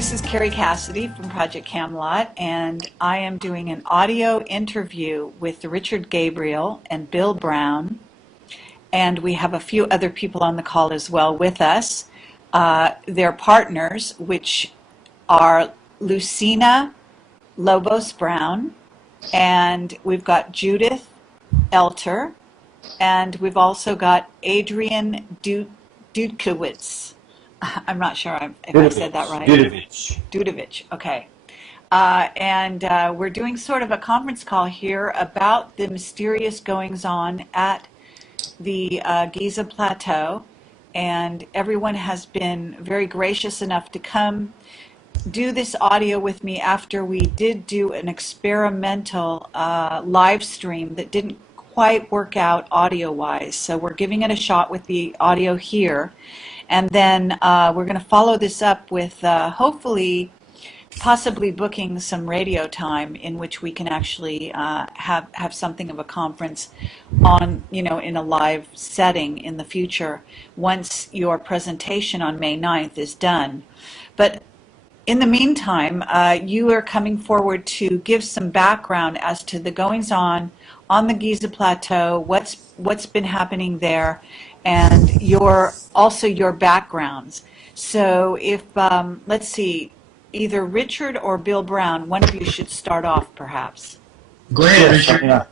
This is Carrie Cassidy from Project Camelot, and I am doing an audio interview with Richard Gabriel and Bill Brown, and we have a few other people on the call as well with us. They're partners, which are Lucina Lobos Brown, and we've got Judith Elter, and we've also got Adrian Dudkowitz. I'm not sure if I said that right. Dudovich, okay. And we're doing sort of a conference call here about the mysterious goings-on at the Giza Plateau, and everyone has been very gracious enough to come do this audio with me after we did do an experimental live stream that didn't quite work out audio-wise. So we're giving it a shot with the audio here. And then we're going to follow this up with hopefully, possibly booking some radio time in which we can actually have something of a conference on, in a live setting in the future once your presentation on May 9th is done. But in the meantime, you are coming forward to give some background as to the goings-on the Giza Plateau, what's been happening there, and your backgrounds. So if, let's see, either Richard or Bill Brown, one of you should start off perhaps. Go ahead, Richard.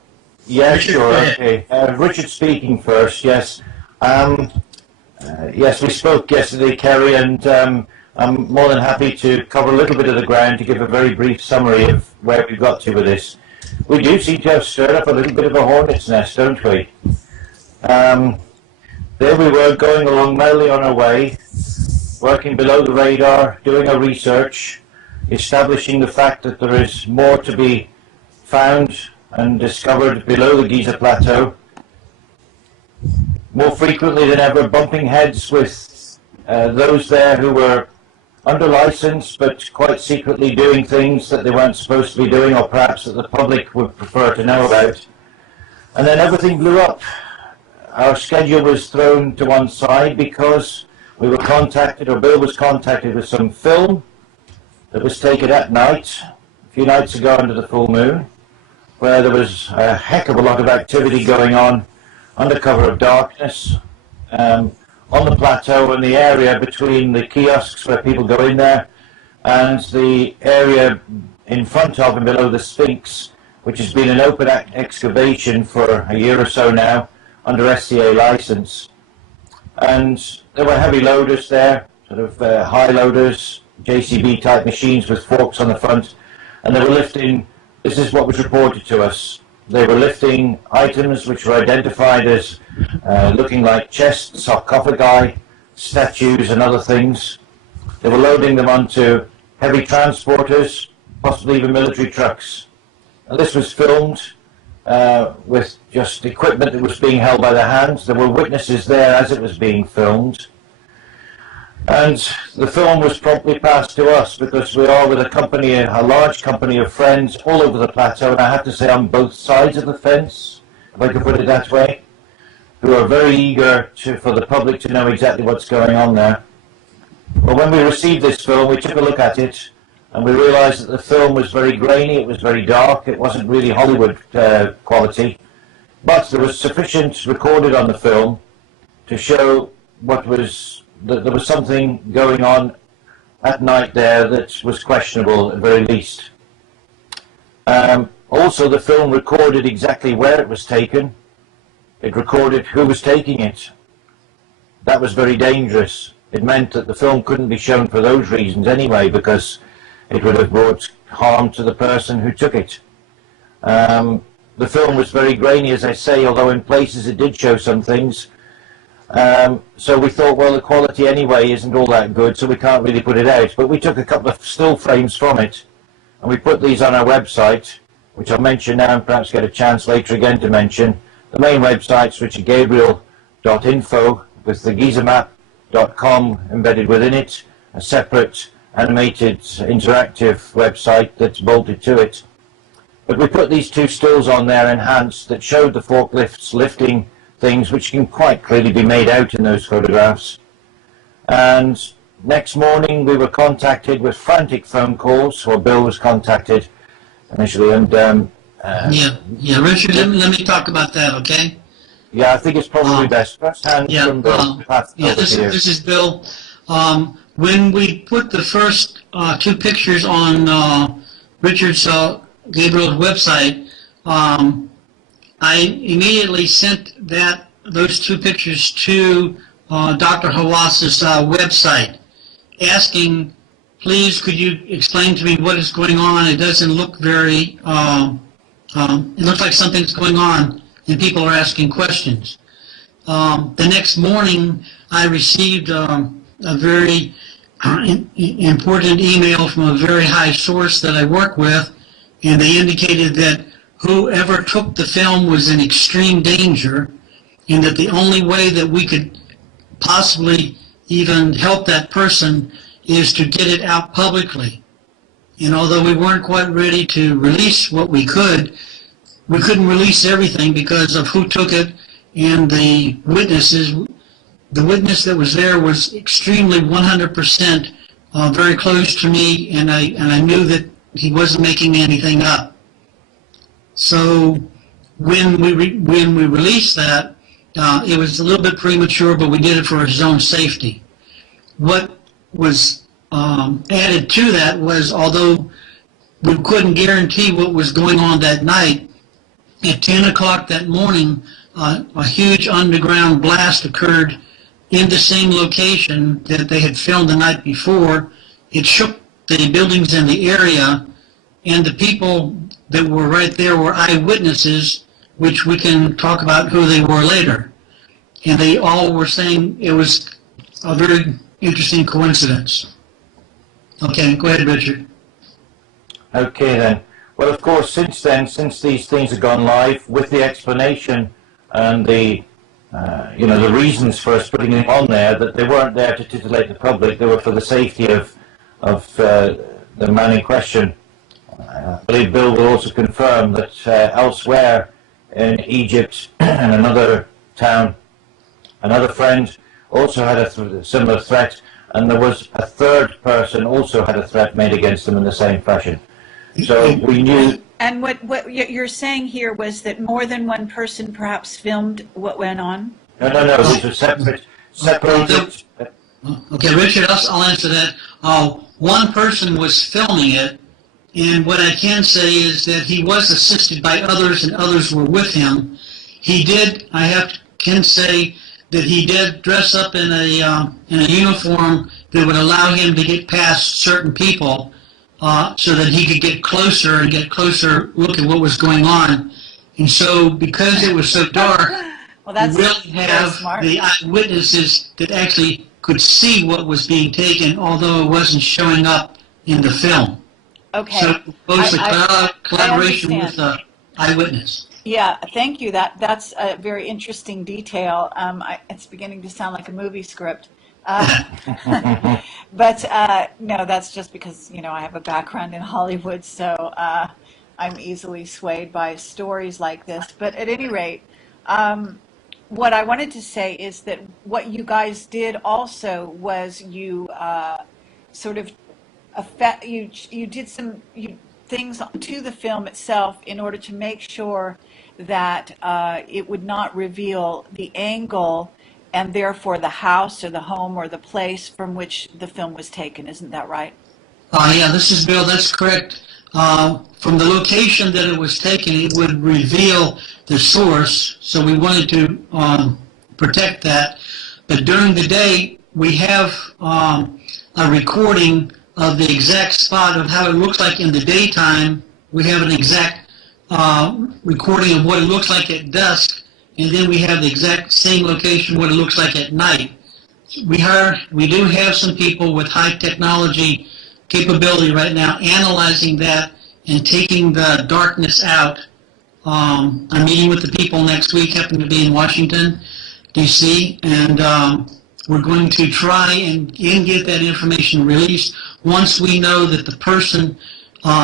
Yeah, Richard, sure, okay. Richard speaking first, yes. Yes, we spoke yesterday, Kerry, and I'm more than happy to cover a little bit of the ground to give a very brief summary of where we got to with this. We do seem to have stirred up a little bit of a hornet's nest, don't we? There we were, going along merrily on our way, working below the radar, doing our research, establishing the fact that there is more to be found and discovered below the Giza Plateau. More frequently than ever, bumping heads with those there who were under license, but quite secretly doing things that they weren't supposed to be doing, or perhaps that the public would prefer to know about. And then everything blew up. Our schedule was thrown to one side because we were contacted, or Bill was contacted with some film that was taken at night, a few nights ago under the full moon, where there was a heck of a lot of activity going on under cover of darkness on the plateau and the area between the kiosks where people go in there and the area in front of and below the Sphinx, which has been an open excavation for a year or so now under SCA license. And there were heavy loaders there, sort of high loaders, JCB type machines with forks on the front, and they were lifting, this is what was reported to us, they were lifting items which were identified as looking like chests, sarcophagi, statues and other things. They were loading them onto heavy transporters, possibly even military trucks. And this was filmed with just equipment that was being held by their hands. There were witnesses there as it was being filmed. And the film was promptly passed to us because we are with a large company of friends all over the plateau, and I have to say on both sides of the fence, if I could put it that way, who are very eager for the public to know exactly what's going on there. But when we received this film, we took a look at it, and we realized that the film was very grainy, it was very dark, it wasn't really Hollywood quality, but there was sufficient recorded on the film to show that there was something going on at night there that was questionable at the very least. Also, the film recorded exactly where it was taken. It recorded who was taking it. That was very dangerous. It meant that the film couldn't be shown for those reasons anyway, because it would have brought harm to the person who took it. The film was very grainy, as I say, although in places it did show some things. So we thought, well, the quality anyway isn't all that good, so we can't really put it out. But we took a couple of still frames from it, and we put these on our website, which I'll mention now and perhaps get a chance later again to mention. The main website's richardgabriel.info with the gizamap.com embedded within it, a separate animated interactive website that's bolted to it. But we put these two stills on there enhanced that showed the forklifts lifting things which can quite clearly be made out in those photographs. And next morning we were contacted with frantic phone calls, or Bill was contacted initially, and Richard, let me talk about that, okay? yeah, I think it's probably best. First hand from Bill. This is Bill. When we put the first two pictures on Richard's Gabriel's website, I immediately sent those two pictures to Dr. Hawas's website, asking, please, could you explain to me what is going on? It doesn't look very, it looks like something's going on, and people are asking questions. The next morning, I received a very important email from a very high source that I work with, and they indicated that whoever took the film was in extreme danger, and that the only way that we could possibly even help that person is to get it out publicly. And although we weren't quite ready to release what we couldn't release everything because of who took it and the witnesses. The witness that was there was extremely 100% very close to me, and I knew that he wasn't making anything up. So when we released that, it was a little bit premature, but we did it for his own safety. What was added to that was, although we couldn't guarantee what was going on that night, at 10 o'clock that morning, a huge underground blast occurred in the same location that they had filmed the night before. It shook the buildings in the area, and the people that were right there were eyewitnesses, which we can talk about who they were later. And they all were saying it was a very interesting coincidence. Okay, go ahead, Richard. Okay then. Well, of course, since then, since these things have gone live, with the explanation and the the reasons for us putting them on there, that they weren't there to titillate the public, they were for the safety of the man in question. I believe Bill will also confirm that elsewhere in Egypt and another town, another friend also had a similar threat, and there was a third person also had a threat made against them in the same fashion. So we knew. And what you're saying here was that more than one person perhaps filmed what went on? No, these are separated. Okay, Richard, I'll answer that. One person was filming it, and what I can say is that he was assisted by others, and others were with him. He did, can say that he did dress up in a uniform that would allow him to get past certain people, so that he could get closer and get closer look at what was going on. And so, because it was so dark, we really have the eyewitnesses that actually could see what was being taken, although it wasn't showing up in the film. Okay. So it was a collaboration with the eyewitness. Yeah, thank you. That's a very interesting detail. It's beginning to sound like a movie script. But no, that's just because, I have a background in Hollywood, so I'm easily swayed by stories like this. But at any rate, what I wanted to say is that what you guys did also was you you did some things to the film itself in order to make sure that it would not reveal the angle and therefore the house or the home or the place from which the film was taken. Isn't that right? Yeah, this is Bill. That's correct. From the location that it was taken, it would reveal the source, so we wanted to protect that. But during the day, we have a recording of the exact spot of how it looks like in the daytime. We have an exact recording of what it looks like at dusk, and then we have the exact same location, what it looks like at night. We do have some people with high technology capability right now analyzing that and taking the darkness out. I'm meeting with the people next week, happen to be in Washington, D.C., and we're going to try and get that information released once we know that the person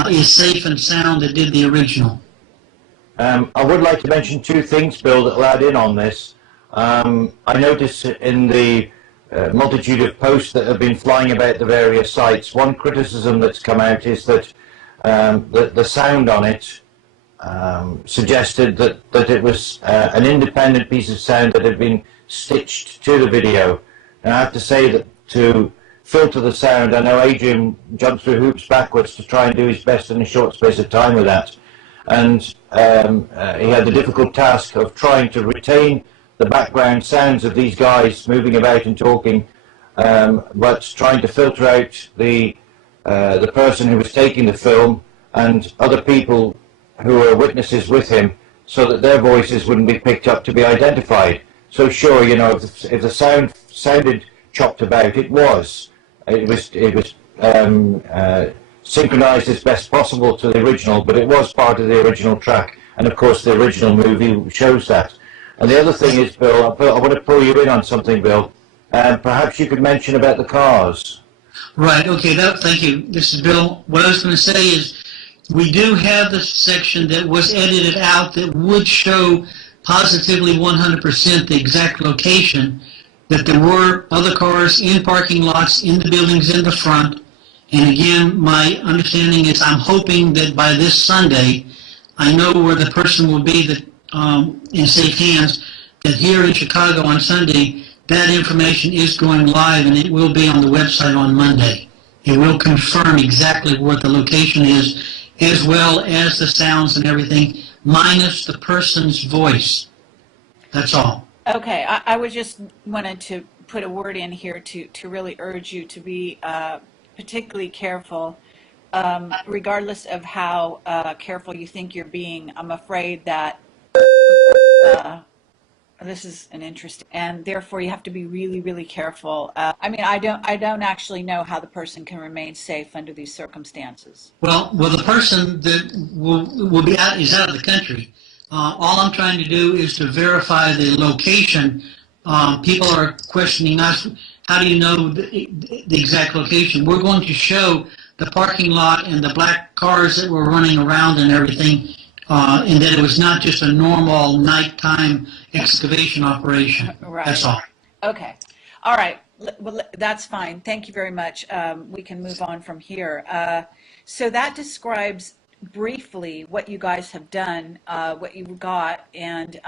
is safe and sound that did the original. I would like to mention two things, Bill, that will add in on this. I noticed in the multitude of posts that have been flying about the various sites. One criticism that's come out is that the sound on it suggested that it was an independent piece of sound that had been stitched to the video. And I have to say that to filter the sound, I know Adrian jumped through hoops backwards to try and do his best in a short space of time with that. And he had the difficult task of trying to retain the background sounds of these guys moving about and talking, but trying to filter out the person who was taking the film and other people who were witnesses with him, so that their voices wouldn't be picked up to be identified. So sure, you know, if the sound sounded chopped about, it was synchronized as best possible to the original, but it was part of the original track, and of course the original movie shows that. And the other thing is, Bill, I want to pull you in on something, Bill. Perhaps you could mention about the cars. Right, okay, thank you. This is Bill. What I was going to say is, we do have the section that was edited out that would show positively 100% the exact location, that there were other cars in parking lots, in the buildings in the front. And again, my understanding is I'm hoping that by this Sunday, I know where the person will be that in safe hands, that here in Chicago on Sunday, that information is going live and it will be on the website on Monday. It will confirm exactly what the location is, as well as the sounds and everything, minus the person's voice. That's all. Okay, I was just wanted to put a word in here to really urge you to be particularly careful, regardless of how careful you think you're being. I'm afraid that this is an interesting, and therefore you have to be really, really careful. I mean, I don't actually know how the person can remain safe under these circumstances. Well, the person that will be out is out of the country. All I'm trying to do is to verify the location. People are questioning us. How do you know the exact location? We're going to show the parking lot and the black cars that were running around and everything, and that it was not just a normal nighttime excavation operation. Right. That's all. Okay. All right. Well, that's fine. Thank you very much. We can move on from here. So that describes briefly what you guys have done, what you got, and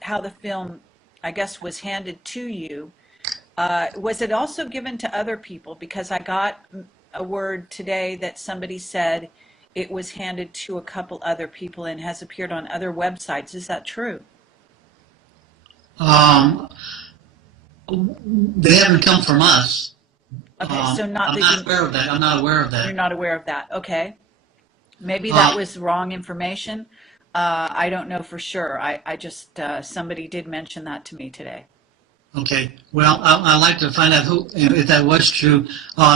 how the film, I guess, was handed to you. Was it also given to other people? Because I got a word today that somebody said it was handed to a couple other people and has appeared on other websites. Is that true? They haven't come from us. Okay, so I'm not aware of that. I'm not aware of that. You're not aware of that. Okay. Maybe that was wrong information. I don't know for sure. I just, somebody did mention that to me today. Okay. Well, I'd like to find out if that was true.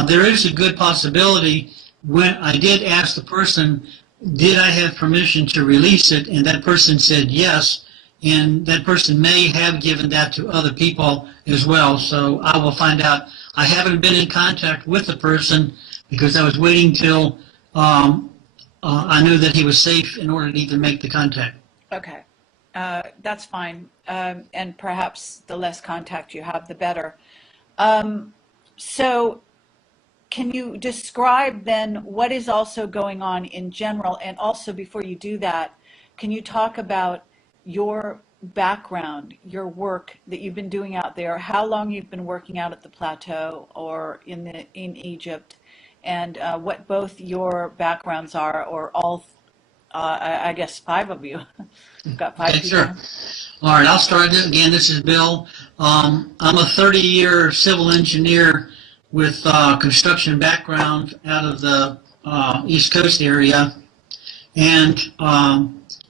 There is a good possibility. When I did ask the person, did I have permission to release it, and that person said yes, and that person may have given that to other people as well. So I will find out. I haven't been in contact with the person because I was waiting till I knew that he was safe in order to even make the contact. Okay. That's fine. And perhaps the less contact you have, the better. So can you describe then what is also going on in general? And also, before you do that, can you talk about your background, your work that you've been doing out there, how long you've been working out at the plateau or in Egypt, and what both your backgrounds are, or all, I guess 5 of you. You've got 5 people. Sure. All right, I'll start this again. This is Bill. I'm a 30-year civil engineer with construction background out of the East Coast area, and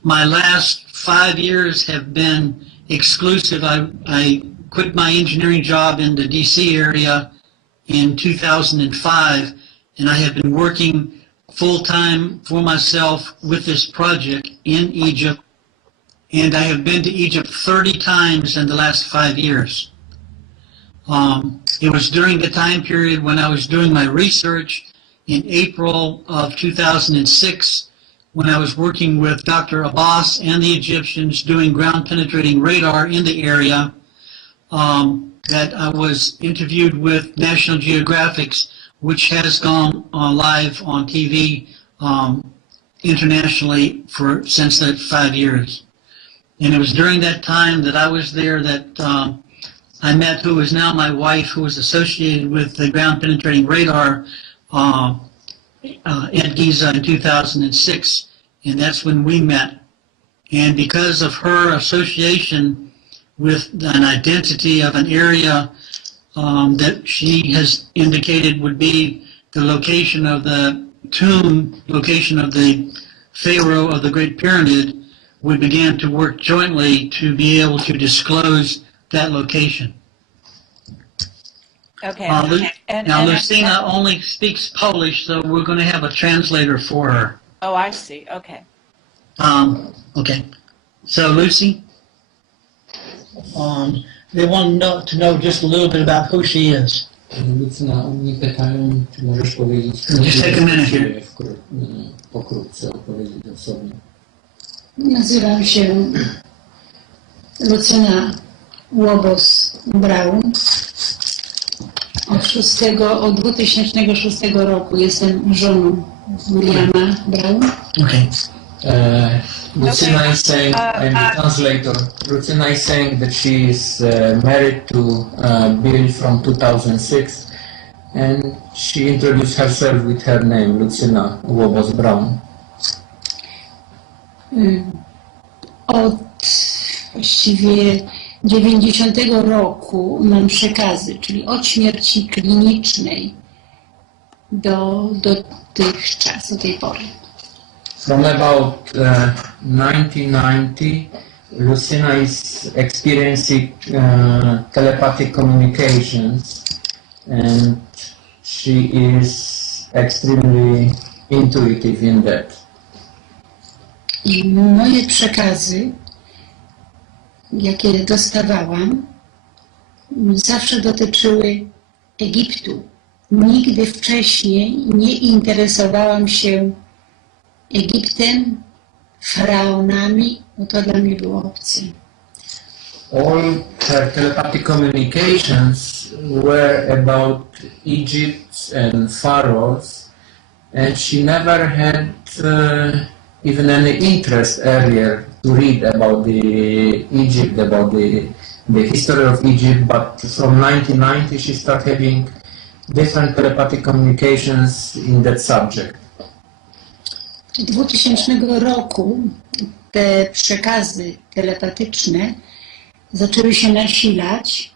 my last 5 years have been exclusive. I quit my engineering job in the D.C. area in 2005, and I have been working full-time for myself with this project in Egypt, and I have been to Egypt 30 times in the last 5 years. It was during the time period when I was doing my research in April of 2006, when I was working with Dr. Abbas and the Egyptians doing ground-penetrating radar in the area. that I was interviewed with National Geographic's, which has gone live on TV internationally since that 5 years. And it was during that time that I was there that I met who is now my wife, who was associated with the ground penetrating radar at Giza in 2006, and that's when we met. And because of her association with an identity of an area that she has indicated would be the location of the tomb, location of the Pharaoh of the Great Pyramid, we began to work jointly to be able to disclose that location. Okay. Now, Lucina only speaks Polish, so we're going to have a translator for her. Oh, I see. Okay. Okay. So, Lucy, they want to know just a little bit about who she is. Lucyna, oni pytają, czy możesz powiedzieć... Just take a minute here. Pokrótce opowiedzieć o sobie. Nazywam się Lucyna Łobos Braun. Od 2006 roku jestem żoną Williama Braun. Okay. Lucyna is saying, I'm the translator. Lucyna is saying that she is married to Bill from 2006, and she introduced herself with her name, Lucyna Łobos Braun. Od właściwie 90 roku mam przekazy, czyli od śmierci klinicznej do dotychczas, do tej pory. From about 1990, Lucyna is experiencing telepathic communications, and she is extremely intuitive in that. I moje przekazy, jakie dostawałam, zawsze dotyczyły Egiptu. Nigdy wcześniej nie interesowałam się Egiptem, faraonami, bo to dla mnie było obce. All her telepathic communications were about Egypt and pharaohs, and she never had even any interest earlier to read about Egypt, about the history of Egypt, but from 1990 she started having different telepathic communications in that subject. W 2000 roku te przekazy telepatyczne zaczęły się nasilać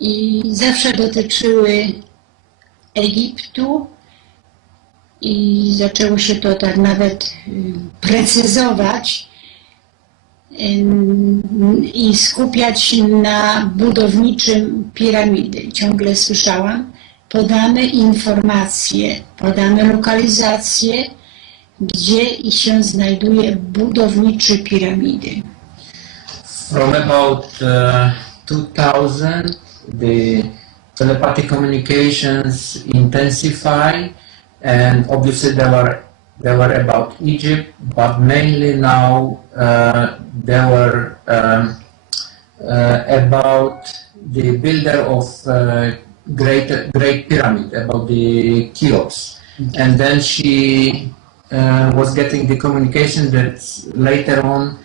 i zawsze dotyczyły Egiptu i zaczęło się to tak nawet precyzować i skupiać na budowniczym piramidy. Ciągle słyszałam, podamy informacje, podamy lokalizację, gdzie się znajduje budowniczy piramidy. From about 2000, the telepathic communications intensify, and obviously they were about Egypt, but mainly now they were about the builder of Great Pyramid, about the Cheops. And then she was getting the communication that later on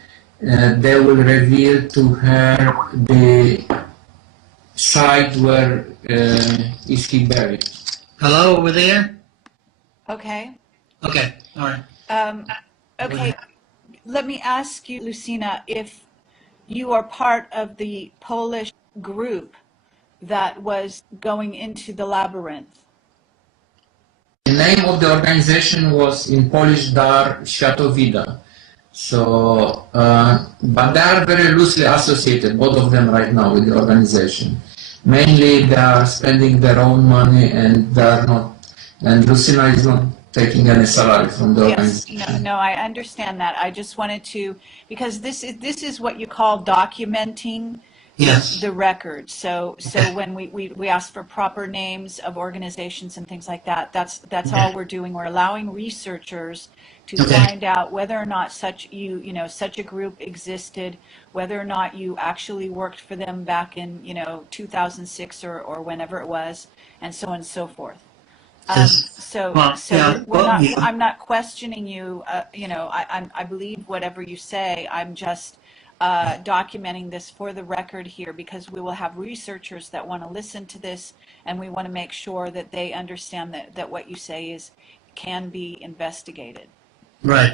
they will reveal to her the site where is he buried. Hello, over there? Okay. Okay, all right. Okay. Let me ask you, Lucina, if you are part of the Polish group that was going into the labyrinth. The name of the organization was in Polish Dar Światowida. So, but they are very loosely associated, both of them right now, with the organization. Mainly they are spending their own money, and they are not, and Lucina is not taking any salary from the organization. Yes, no, I understand that. I just wanted to, because this is what you call documenting Yes. the record. So Okay. when we ask for proper names of organizations and things like that, that's all Okay. we're doing. We're allowing researchers to Okay. find out whether or not such a group existed, whether or not you actually worked for them back in 2006 or whenever it was, and so on and so forth. Yes. Well, So yeah. we're Well, not. yeah. I'm not questioning you. I believe whatever you say. I'm just documenting this for the record here because we will have researchers that want to listen to this, and we want to make sure that they understand that what you say can be investigated. Right.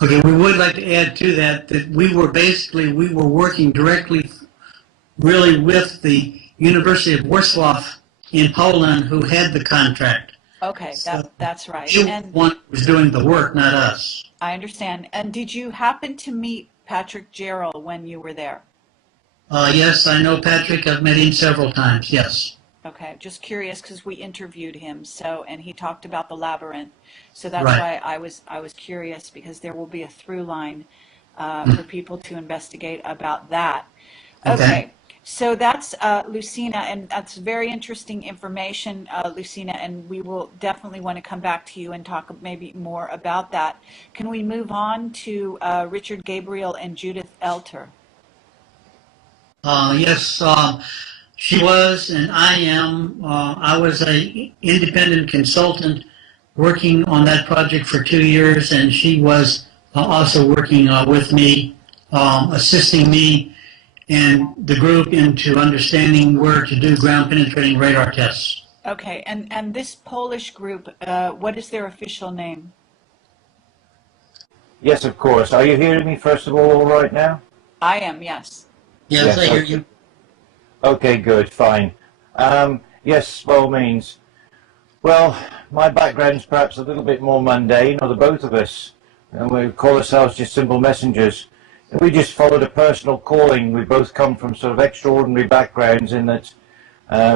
Okay. We would like to add to that we were working directly, really, with the University of Warsaw in Poland, who had the contract. Okay, So that's right. they were the And one who was doing the work, not us. I understand. And did you happen to meet Patrick Gerald when you were there? Yes, I know Patrick. I've met him several times. Yes. Okay, just curious because we interviewed him, and he talked about the labyrinth. So that's Right. why I was curious because there will be a through line for people to investigate about that. Okay. Okay, so that's Lucina, and that's very interesting information, Lucina, and we will definitely want to come back to you and talk maybe more about that. Can we move on to Richard Gabriel and Judith Elter? Yes, she was, and I am. I was a independent consultant working on that project for 2 years, and she was also working with me, assisting me and the group into understanding where to do ground penetrating radar tests. Okay, and this Polish group, what is their official name? Yes, of course. Are you hearing me first of all right now? I am, yes. Yes, I Yes, hear okay. you. Okay, good, fine. Yes, by all means. Well, my background's perhaps a little bit more mundane, or the both of us. And we call ourselves just simple messengers. And we just followed a personal calling. We both come from sort of extraordinary backgrounds in that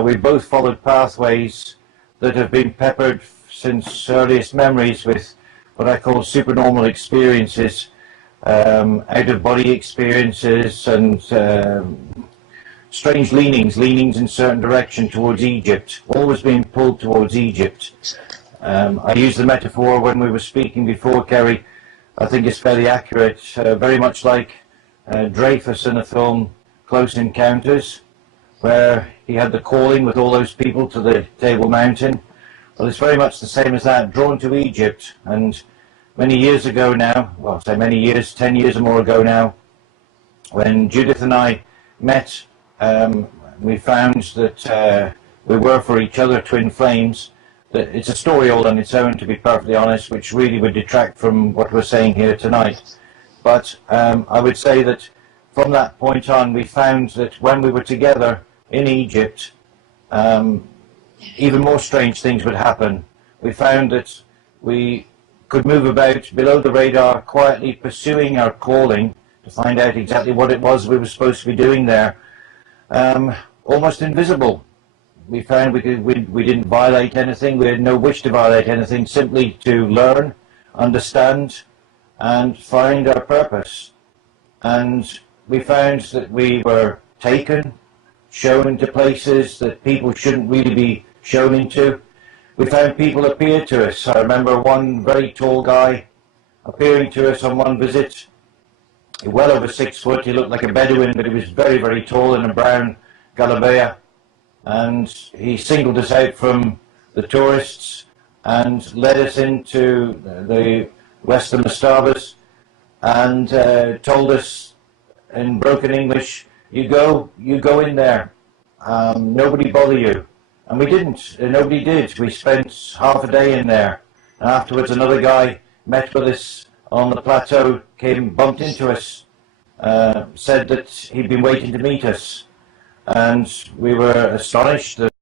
we both followed pathways that have been peppered since earliest memories with what I call supernormal experiences, out-of-body experiences, and strange leanings in certain direction towards Egypt, always being pulled towards Egypt. I used the metaphor when we were speaking before, Kerry. I think it's fairly accurate, very much like Dreyfus in the film Close Encounters, where he had the calling with all those people to the Table Mountain. Well, it's very much the same as that, drawn to Egypt. And many years ago now, well, say many years, 10 years or more ago now, when Judith and I met, we found that we were for each other twin flames. That it's a story all on its own, to be perfectly honest, which really would detract from what we're saying here tonight. But I would say that from that point on, we found that when we were together in Egypt, even more strange things would happen. We found that we could move about below the radar, quietly pursuing our calling to find out exactly what it was we were supposed to be doing there. Almost invisible. We found we didn't violate anything. We had no wish to violate anything, simply to learn, understand, and find our purpose. And we found that we were taken, shown to places that people shouldn't really be shown into. We found people appear to us. I remember one very tall guy appearing to us on one visit, well over 6 foot. He looked like a Bedouin, but he was very, very tall in a brown galabea. And he singled us out from the tourists and led us into the Western Mastabas and told us in broken English, you go in there, nobody bother you. And we didn't, nobody did. We spent half a day in there. And afterwards another guy met with us on the plateau, bumped into us, said that he'd been waiting to meet us. And we were astonished that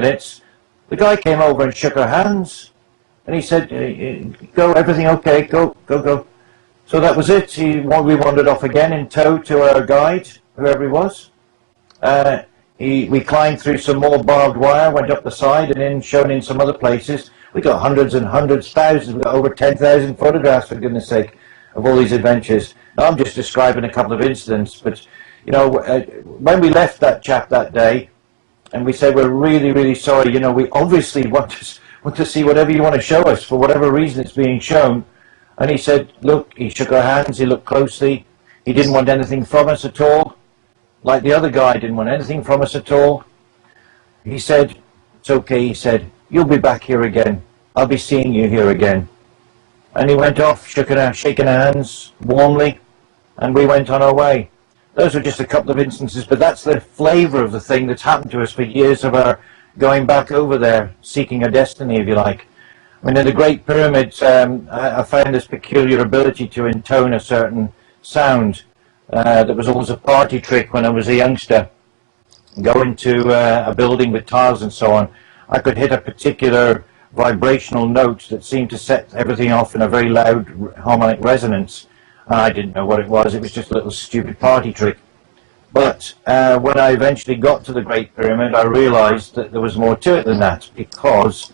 minutes, the guy came over and shook our hands. And he said, go, everything okay, go, go, go. So that was it. We wandered off again in tow to our guide, whoever he was. We climbed through some more barbed wire, went up the side, and then shown in some other places. We got hundreds and hundreds, thousands, we got over 10,000 photographs, for goodness sake, of all these adventures. Now, I'm just describing a couple of incidents, but, you know, when we left that chap that day, and we said, we're really, really sorry, you know, we obviously want to see whatever you want to show us, for whatever reason it's being shown. And he said, look, he shook our hands, he looked closely, he didn't want anything from us at all, like the other guy didn't want anything from us at all. He said, it's okay, he said, you'll be back here again, I'll be seeing you here again. And he went off, shaking our hands warmly, and we went on our way. Those were just a couple of instances, but that's the flavour of the thing that's happened to us for years of our going back over there, seeking a destiny, if you like. I mean, in the Great Pyramids, I found this peculiar ability to intone a certain sound. That was always a party trick when I was a youngster. Go into a building with tiles and so on, I could hit a particular vibrational note that seemed to set everything off in a very loud harmonic resonance. I didn't know what it was just a little stupid party trick. But when I eventually got to the Great Pyramid, I realized that there was more to it than that, because,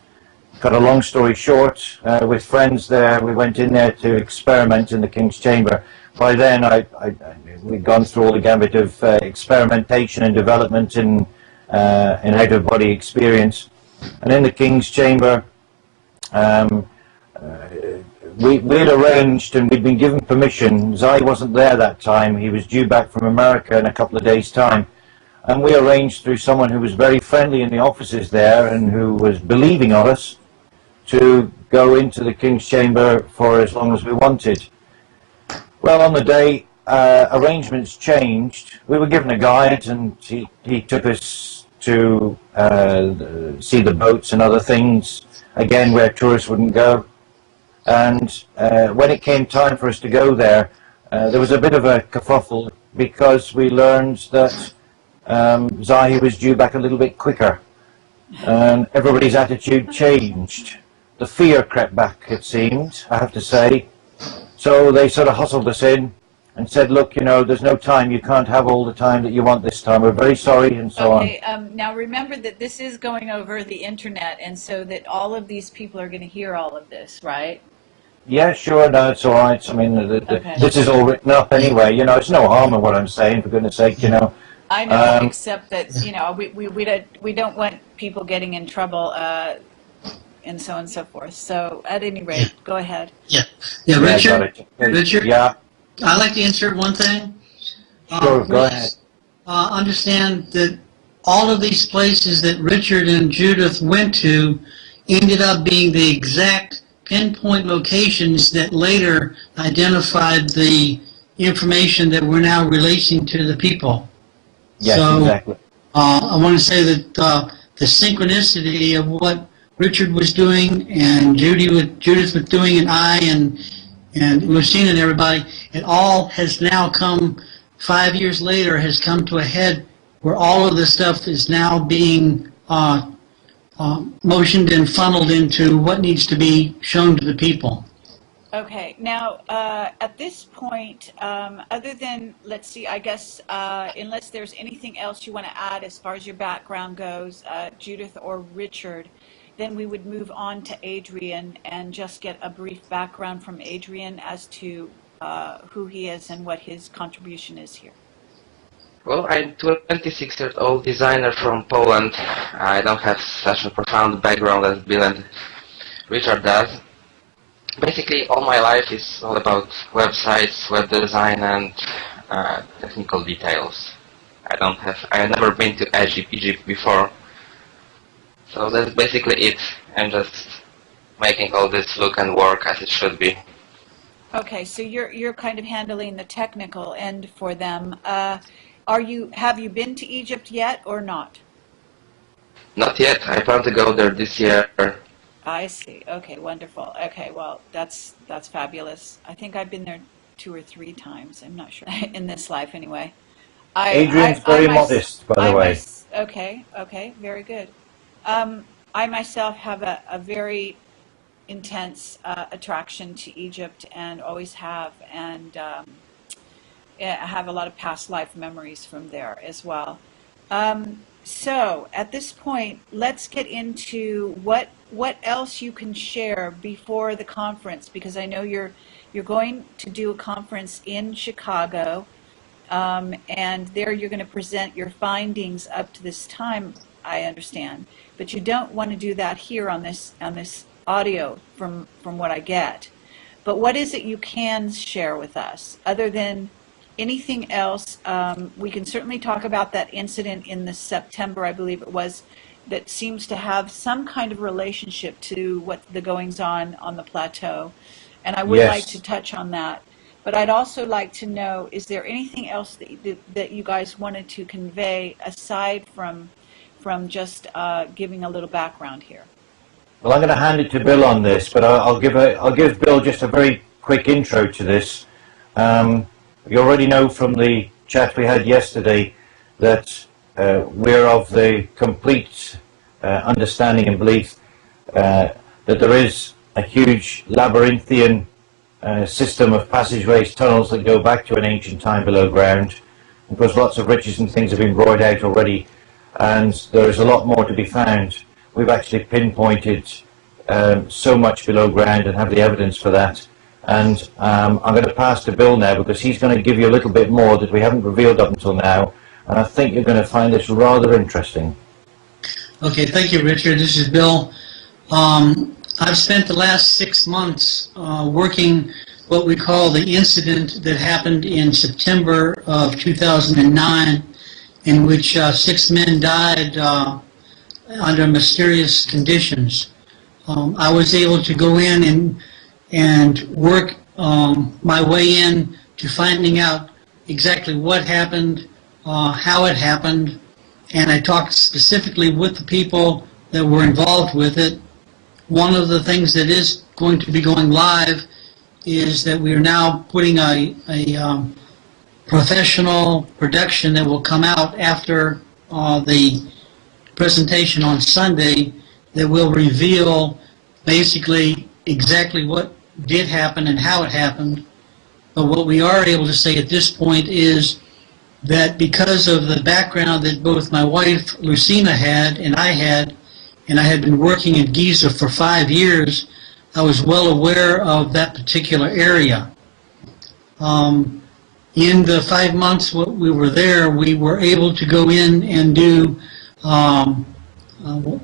cut a long story short, with friends there, we went in there to experiment in the King's Chamber. By then, we'd gone through all the gambit of experimentation and development in out-of-body experience. And in the King's Chamber, we'd arranged, and we'd been given permission. Zai wasn't there that time. He was due back from America in a couple of days' time. And we arranged through someone who was very friendly in the offices there and who was believing of us to go into the King's Chamber for as long as we wanted. Well, on the day, arrangements changed. We were given a guide, and he took us to see the boats and other things, again, where tourists wouldn't go. And when it came time for us to go there, there was a bit of a kerfuffle, because we learned that Zahi was due back a little bit quicker, and everybody's attitude changed. The fear crept back, it seemed, I have to say. So they sort of hustled us in and said, look, you know, there's no time, you can't have all the time that you want this time, we're very sorry, and so on. Okay, now remember that this is going over the internet, and so that all of these people are going to hear all of this, right? Yeah, sure, no, it's all right. I mean, Okay. this is all written up anyway, you know, it's no harm in what I'm saying, for goodness sake, you know. I know, except that, you know, we don't want people getting in trouble, and so on and so forth. So, at any rate, go ahead. Yeah, Yeah, I Richard. got it. Richard. Yeah, I'd like to insert one thing. sure, go ahead. Understand that all of these places that Richard and Judith went to ended up being the exact pinpoint locations that later identified the information that we're now releasing to the people. Yes, So, exactly. I want to say that the synchronicity of what Richard was doing and Judith was doing, and I and Lucina and everybody, it all has now come 5 years later, has come to a head where all of this stuff is now being motioned and funneled into what needs to be shown to the people. Okay, now, at this point, other than, let's see, I guess, unless there's anything else you want to add as far as your background goes, Judith or Richard, then we would move on to Adrian and just get a brief background from Adrian as to who he is and what his contribution is here. Well, I'm 26-year-old designer from Poland. I don't have such a profound background as Bill and Richard does. Basically, all my life is all about websites, web design, and technical details. I have never been to Egypt before. So that's basically it. I'm just making all this look and work as it should be. Okay, so you're kind of handling the technical end for them. Have you been to Egypt yet or not? Not yet. I plan to go there this year. I see. Okay, wonderful. Okay, well, that's fabulous. I think I've been there 2 or 3 times. I'm not sure in this life, anyway. Adrian's very modest, by the way. Okay, very good. I myself have a very intense attraction to Egypt and always have, and I have a lot of past life memories from there as well. So at this point, let's get into what else you can share before the conference, because I know you're going to do a conference in Chicago, and there you're going to present your findings up to this time, I understand. But you don't want to do that here on this audio from what I get. But what is it you can share with us other than anything else? We can certainly talk about that incident in the September, I believe it was, that seems to have some kind of relationship to what the goings on the plateau. And I would like to touch on that. But I'd also like to know, is there anything else that you guys wanted to convey aside from just giving a little background here? Well, I'm going to hand it to Bill on this, but I'll give Bill just a very quick intro to this. You already know from the chat we had yesterday that we're of the complete understanding and belief that there is a huge labyrinthian system of passageways, tunnels that go back to an ancient time below ground. Of course, lots of riches and things have been brought out already, and there is a lot more to be found. We've actually pinpointed so much below ground and have the evidence for that. And I'm going to pass to Bill now, because he's going to give you a little bit more that we haven't revealed up until now, and I think you're going to find this rather interesting. Okay, thank you, Richard. This is Bill. I've spent the last 6 months working what we call the incident that happened in September of 2009, in which 6 men died under mysterious conditions. I was able to go in and work my way in to finding out exactly what happened, how it happened, and I talked specifically with the people that were involved with it. One of the things that is going to be going live is that we are now putting a professional production that will come out after the presentation on Sunday, that will reveal basically exactly what did happen and how it happened. But what we are able to say at this point is that because of the background that both my wife Lucina had and I had been working in Giza for 5 years, I was well aware of that particular area. In the 5 months we were there, we were able to go in and do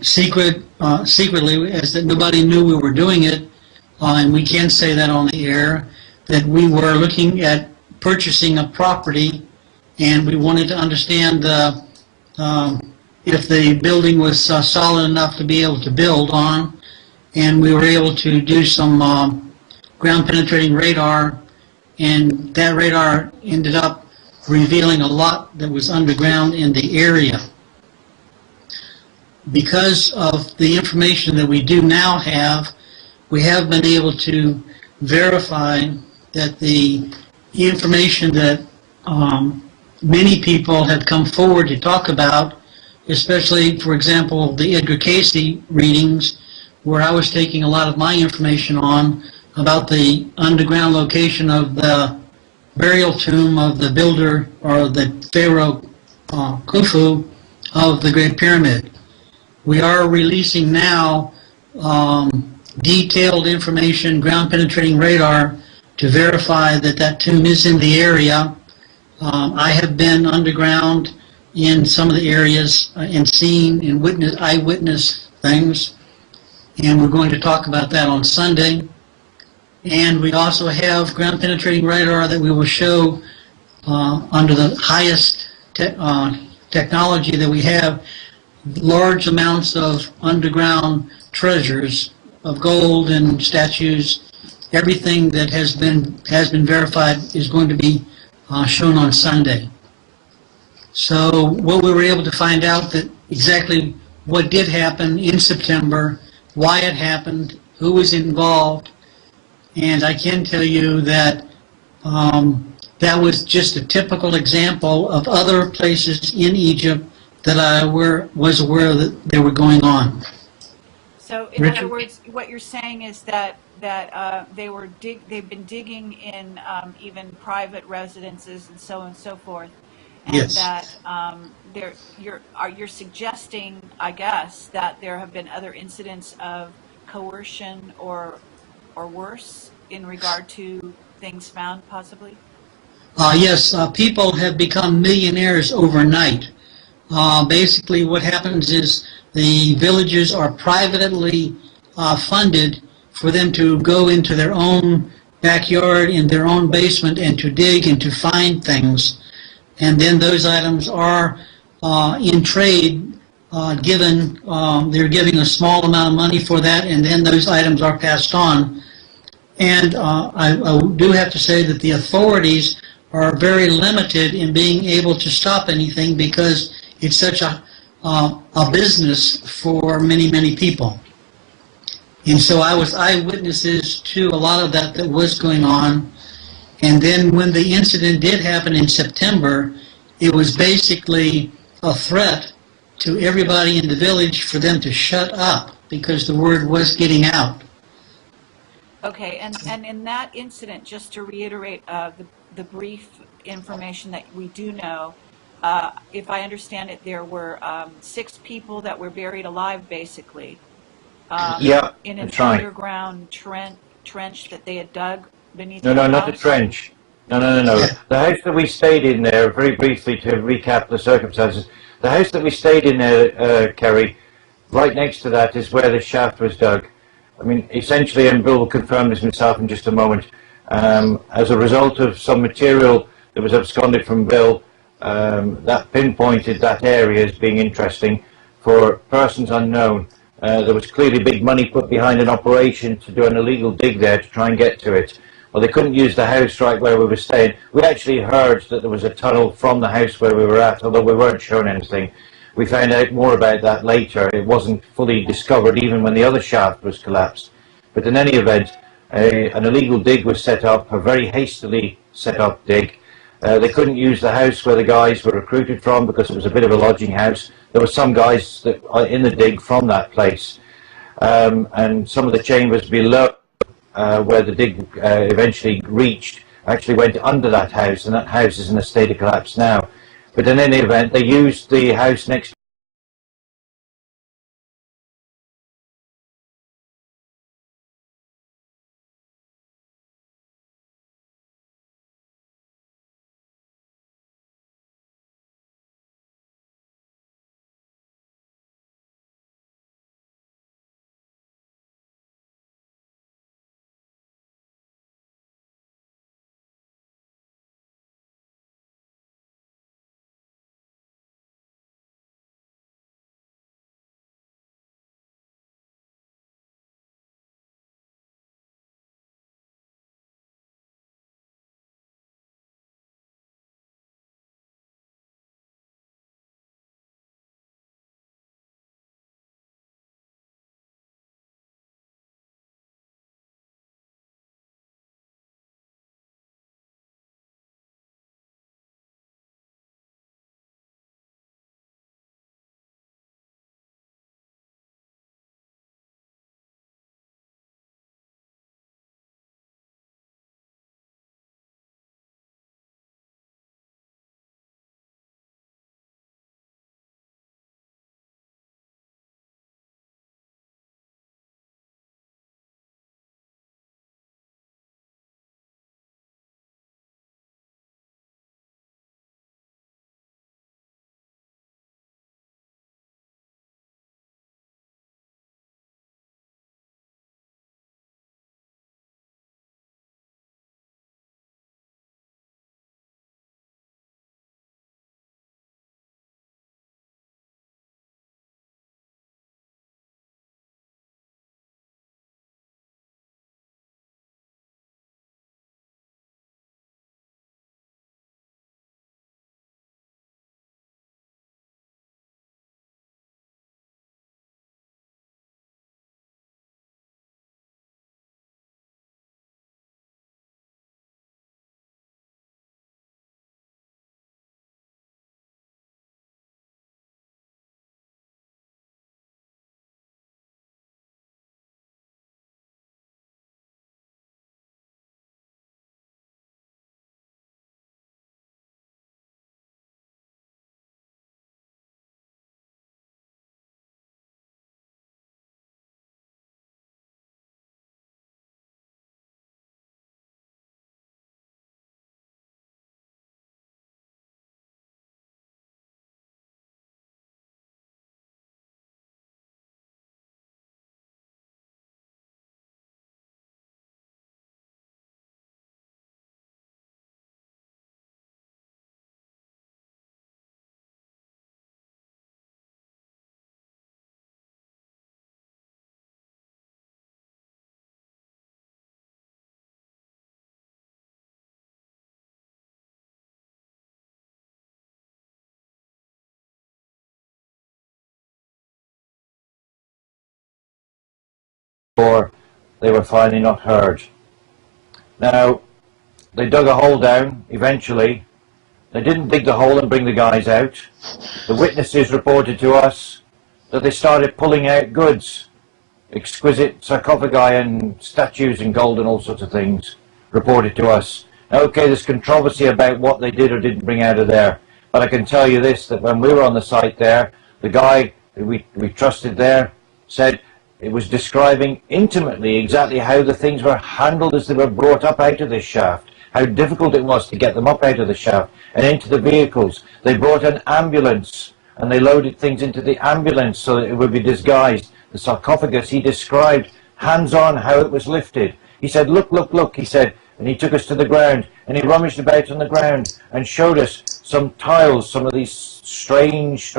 secretly, as that nobody knew we were doing it, and we can say that on the air, that we were looking at purchasing a property, and we wanted to understand if the building was solid enough to be able to build on, and we were able to do some ground-penetrating radar, and that radar ended up revealing a lot that was underground in the area. Because of the information that we do now have, we have been able to verify that the information that many people have come forward to talk about, especially, for example, the Edgar Casey readings, where I was taking a lot of my information on about the underground location of the burial tomb of the builder, or the Pharaoh Khufu of the Great Pyramid. We are releasing now detailed information, ground-penetrating radar, to verify that that tomb is in the area. I have been underground in some of the areas and seen and eyewitness things, and we're going to talk about that on Sunday. And we also have ground-penetrating radar that we will show under the highest technology that we have, large amounts of underground treasures of gold and statues. Everything that has been verified is going to be shown on Sunday. So what we were able to find out, that exactly what did happen in September, why it happened, who was involved, and I can tell you that that was just a typical example of other places in Egypt that I was aware that they were going on. So, in other Richard? words, what you're saying is that they've been digging in even private residences and so on and so forth, and Yes. that you're suggesting, I guess, that there have been other incidents of coercion or worse in regard to things found, possibly. Yes, people have become millionaires overnight. Basically, what happens is the villages are privately funded for them to go into their own backyard, in their own basement, and to dig and to find things. And then those items are in trade given, they're giving a small amount of money for that, and then those items are passed on. And I do have to say that the authorities are very limited in being able to stop anything because it's such a business for many, many people. And so I was eyewitnesses to a lot of that was going on. And then when the incident did happen in September, it was basically a threat to everybody in the village for them to shut up because the word was getting out. Okay, and in that incident, just to reiterate the brief information that we do know, if I understand it, there were 6 people that were buried alive, basically, Yeah, in an that's right. underground trench that they had dug beneath No, their no, not a house. trench. No, no, no, no. The house that we stayed in there, very briefly to recap the circumstances, the house that we stayed in there, Kerry, right next to that is where the shaft was dug. I mean, essentially, and Bill will confirm this himself in just a moment, as a result of some material that was absconded from Bill, that pinpointed that area as being interesting for persons unknown. There was clearly big money put behind an operation to do an illegal dig there to try and get to it. Well, they couldn't use the house right where we were staying. We actually heard that there was a tunnel from the house where we were at, although we weren't shown anything. We found out more about that later. It wasn't fully discovered even when the other shaft was collapsed. But in any event, an illegal dig was set up, a very hastily set up dig. They couldn't use the house where the guys were recruited from because it was a bit of a lodging house. There were some guys that are in the dig from that place. And some of the chambers below where the dig eventually reached actually went under that house, and that house is in a state of collapse now. But in any event, they used the house next before they were finally not heard. Now, they dug a hole down eventually. They didn't dig the hole and bring the guys out. The witnesses reported to us that they started pulling out goods, exquisite sarcophagi and statues in gold and all sorts of things, reported to us. Now, okay, there's controversy about what they did or didn't bring out of there, but I can tell you this, that when we were on the site there, the guy who we trusted there said it was describing intimately exactly how the things were handled as they were brought up out of this shaft, how difficult it was to get them up out of the shaft and into the vehicles. They brought an ambulance and they loaded things into the ambulance so that it would be disguised. The sarcophagus, he described hands-on how it was lifted. He said, look, look, look, he said, and he took us to the ground and he rummaged about on the ground and showed us some tiles, some of these strange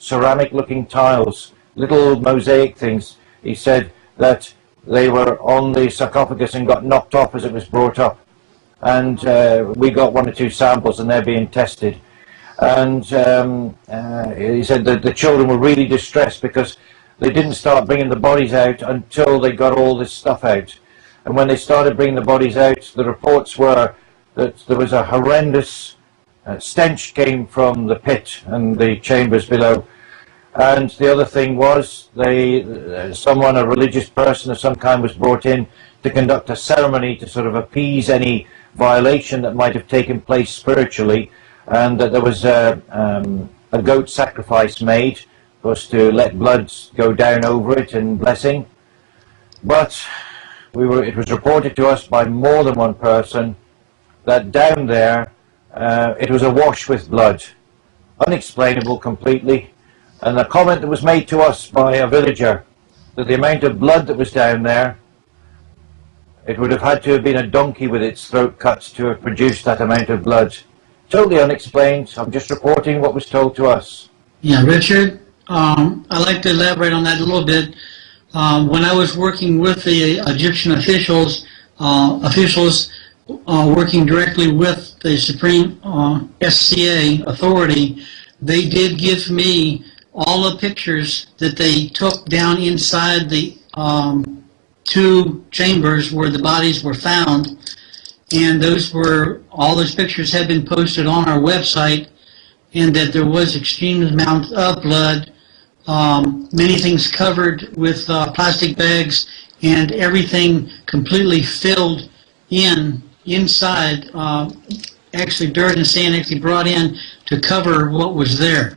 ceramic-looking tiles, little mosaic things. He said that they were on the sarcophagus and got knocked off as it was brought up. And we got 1 or 2 samples and they're being tested. And he said that the children were really distressed because they didn't start bringing the bodies out until they got all this stuff out. And when they started bringing the bodies out, the reports were that there was a horrendous stench came from the pit and the chambers below. And the other thing was, someone, a religious person of some kind, was brought in to conduct a ceremony to sort of appease any violation that might have taken place spiritually, and that there was a goat sacrifice made, was to let blood go down over it in blessing. But it was reported to us by more than one person that down there it was awash with blood, unexplainable completely. And the comment that was made to us by a villager, that the amount of blood that was down there, it would have had to have been a donkey with its throat cut to have produced that amount of blood. Totally unexplained. I'm just reporting what was told to us. Yeah, Richard, I'd like to elaborate on that a little bit. When I was working with the Egyptian officials working directly with the Supreme SCA authority, they did give me all the pictures that they took down inside the 2 chambers where the bodies were found, and all those pictures had been posted on our website, and that there was extreme amount of blood, many things covered with plastic bags, and everything completely filled inside, actually dirt and sand actually brought in to cover what was there.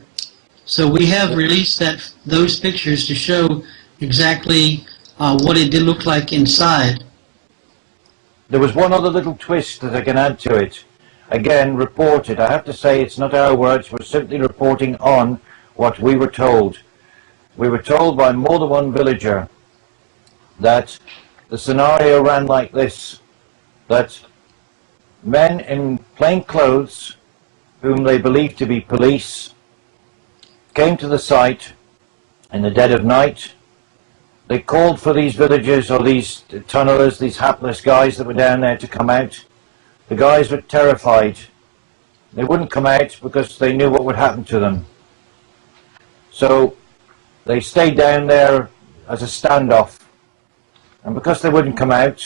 So we have released those pictures to show exactly what it did look like inside. There was one other little twist that I can add to it. Again, reported. I have to say it's not our words. We're simply reporting on what we were told. We were told by more than one villager that the scenario ran like this, that men in plain clothes, whom they believed to be police, came to the site in the dead of night. They called for these villagers or these tunnelers, these hapless guys that were down there, to come out. The guys were terrified. They wouldn't come out because they knew what would happen to them. So they stayed down there as a standoff. And because they wouldn't come out,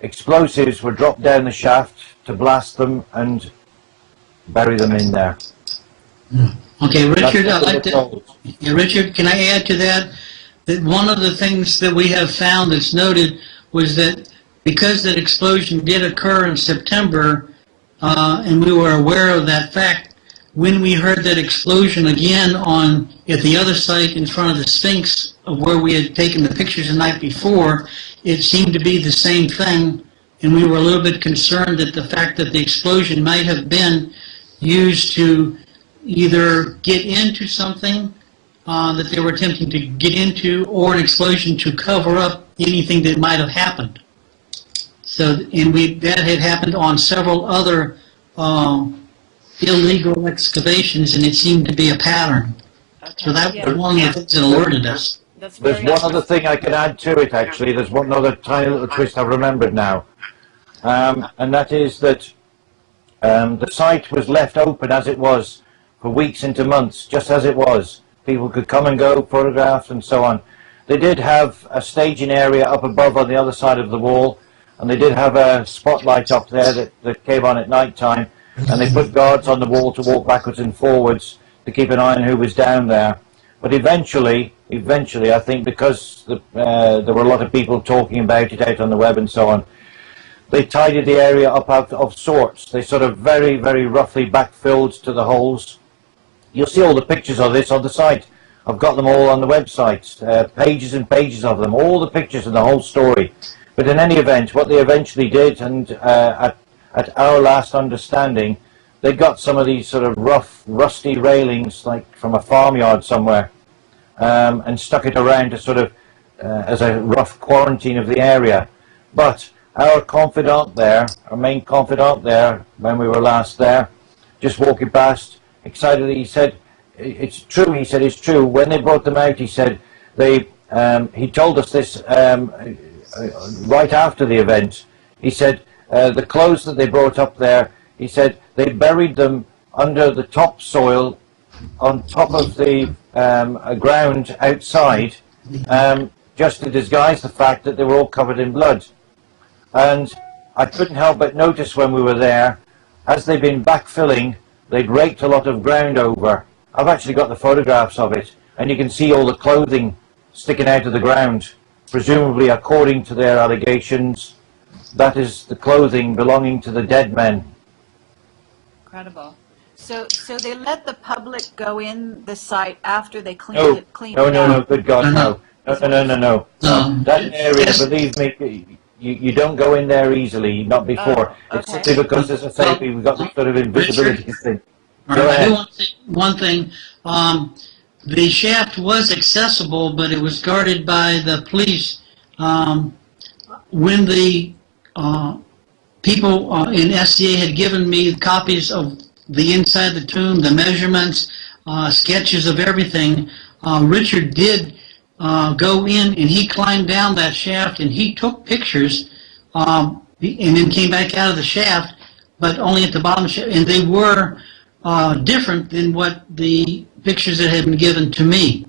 explosives were dropped down the shaft to blast them and bury them in there. Okay, Richard, Richard, can I add to that? That one of the things that we have found that's noted was that because that explosion did occur in September, and we were aware of that fact, when we heard that explosion again at the other site in front of the Sphinx, of where we had taken the pictures the night before, it seemed to be the same thing, and we were a little bit concerned that the fact that the explosion might have been used to either get into something that they were attempting to get into, or an explosion to cover up anything that might have happened. So, and that had happened on several other illegal excavations, and it seemed to be a pattern. Okay. So that was one of the things that alerted us. There's one other thing I can add to it, actually. There's one other tiny little twist I've remembered now. And that is that the site was left open as it was for weeks into months, just as it was. People could come and go, photograph and so on. They did have a staging area up above on the other side of the wall, and they did have a spotlight up there that came on at night time, and they put guards on the wall to walk backwards and forwards to keep an eye on who was down there. But eventually, I think because there were a lot of people talking about it out on the web and so on, they tidied the area up out of sorts. They sort of very, very roughly backfilled to the holes. You'll see all the pictures of this on the site. I've got them all on the website, pages and pages of them, all the pictures and the whole story. But in any event, what they eventually did, and at our last understanding, they got some of these sort of rough, rusty railings, like from a farmyard somewhere, and stuck it around to sort of as a rough quarantine of the area. But our confidant there, our main confidant there, when we were last there, just walking past, excitedly, he said, "It's true." He said, "It's true." When they brought them out, he said, he told us this right after the event. He said the clothes that they brought up there, he said they buried them under the topsoil on top of the ground outside, just to disguise the fact that they were all covered in blood. And I couldn't help but notice when we were there, as they'd been backfilling, they'd raked a lot of ground over. I've actually got the photographs of it, and you can see all the clothing sticking out of the ground. Presumably, according to their allegations, that is the clothing belonging to the dead men. Incredible. So they let the public go in the site after they cleaned No, it no, out? good God, no. No. That area, believe me, you don't go in there easily, not before. Oh, It's okay. simply because, as I say, we've got this sort of invisibility thing. I do want to say one thing. The shaft was accessible, but it was guarded by the police. When the people in SCA had given me copies of the inside the tomb, the measurements, sketches of everything, Richard did go in, and he climbed down that shaft, and he took pictures, and then came back out of the shaft, but only at the bottom, and they were different than what the pictures that had been given to me.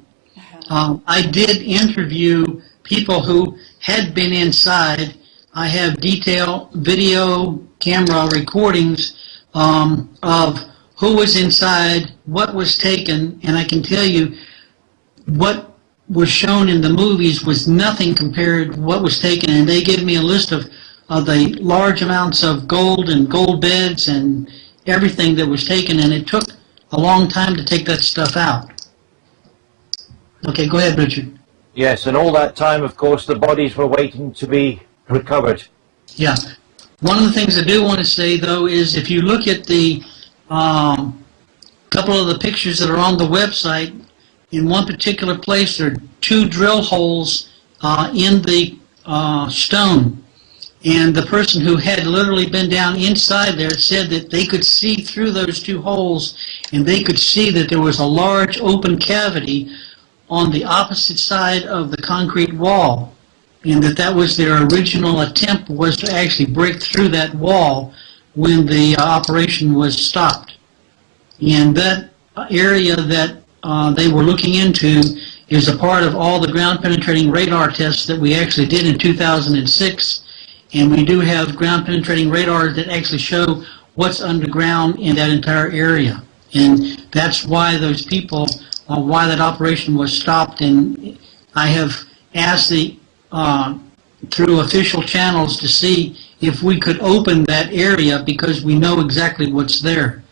I did interview people who had been inside. I have detailed video camera recordings of who was inside, what was taken, and I can tell you what was shown in the movies was nothing compared to what was taken, and they gave me a list of the large amounts of gold and gold beds and everything that was taken, and it took a long time to take that stuff out. Okay, go ahead, Richard. Yes, and all that time, of course, the bodies were waiting to be recovered. Yeah. One of the things I do want to say, though, is if you look at the couple of the pictures that are on the website, in one particular place there are 2 drill holes in the stone. And the person who had literally been down inside there said that they could see through those 2 holes, and they could see that there was a large open cavity on the opposite side of the concrete wall, and that was their original attempt, was to actually break through that wall when the operation was stopped. And that area that they were looking into is a part of all the ground penetrating radar tests that we actually did in 2006. And we do have ground penetrating radars that actually show what's underground in that entire area. And that's why those people, why that operation was stopped. And I have asked through official channels to see if we could open that area, because we know exactly what's there.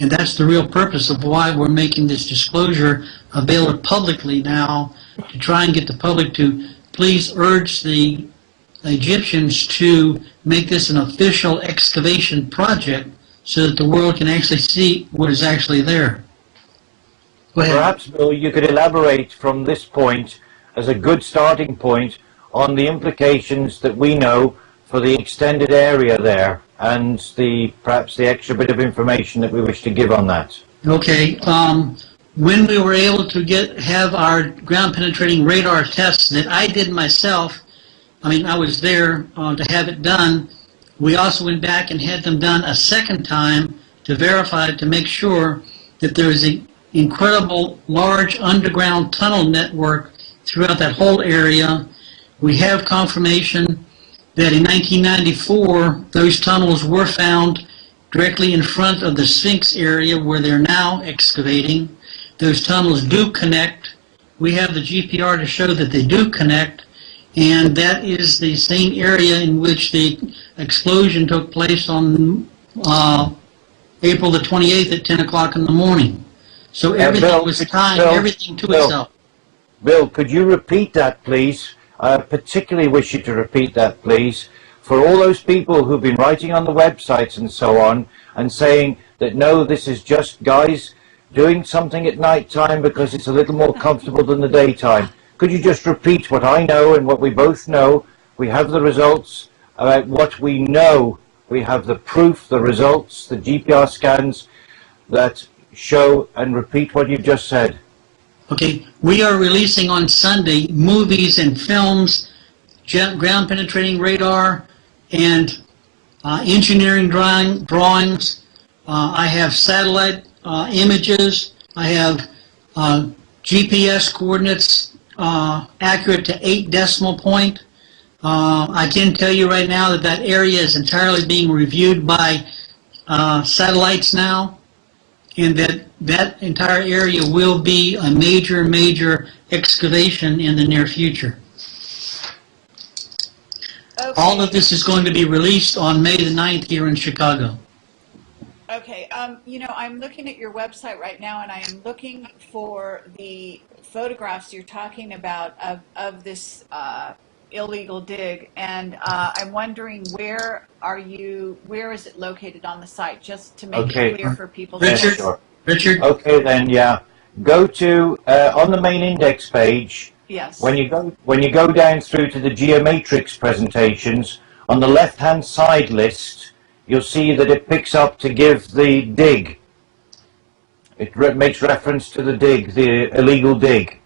And that's the real purpose of why we're making this disclosure available publicly now, to try and get the public to please urge the Egyptians to make this an official excavation project so that the world can actually see what is actually there. Go ahead. Perhaps, Bill, you could elaborate from this point as a good starting point on the implications that we know for the extended area there, and perhaps the extra bit of information that we wish to give on that. Okay. When we were able to have our ground penetrating radar tests that I did myself, I was there to have it done. We also went back and had them done a second time to verify, to make sure that there is an incredible large underground tunnel network throughout that whole area. We have confirmation that in 1994, those tunnels were found directly in front of the Sphinx area where they're now excavating. Those tunnels do connect. We have the GPR to show that they do connect, and that is the same area in which the explosion took place on April the 28th at 10 o'clock in the morning. So everything was tying everything to itself. Bill, could you repeat that, please? I particularly wish you to repeat that, please, for all those people who've been writing on the websites and so on and saying that, no, this is just guys doing something at night time because it's a little more comfortable than the daytime. Could you just repeat what I know and what we both know? We have the results about what we know. We have the proof, the results, the GPR scans that show and repeat what you've just said. Okay, we are releasing on Sunday movies and films, ground penetrating radar, and engineering drawings. I have satellite images. I have GPS coordinates accurate to 8 decimal point. I can tell you right now that that area is entirely being reviewed by satellites now, and that entire area will be a major excavation in the near future. Okay. All of this is going to be released on May the 9th here in Chicago. Okay, you know, I'm looking at your website right now, and I am looking for the photographs you're talking about of this illegal dig, and I'm wondering where is it located on the site, just to make it clear for people. Richard, Richard. Okay, then, yeah. Go to on the main index page. Yes. When you go down through to the geomatrix presentations, on the left-hand side list, you'll see that it picks up to give the dig. It makes reference to the dig, the illegal dig.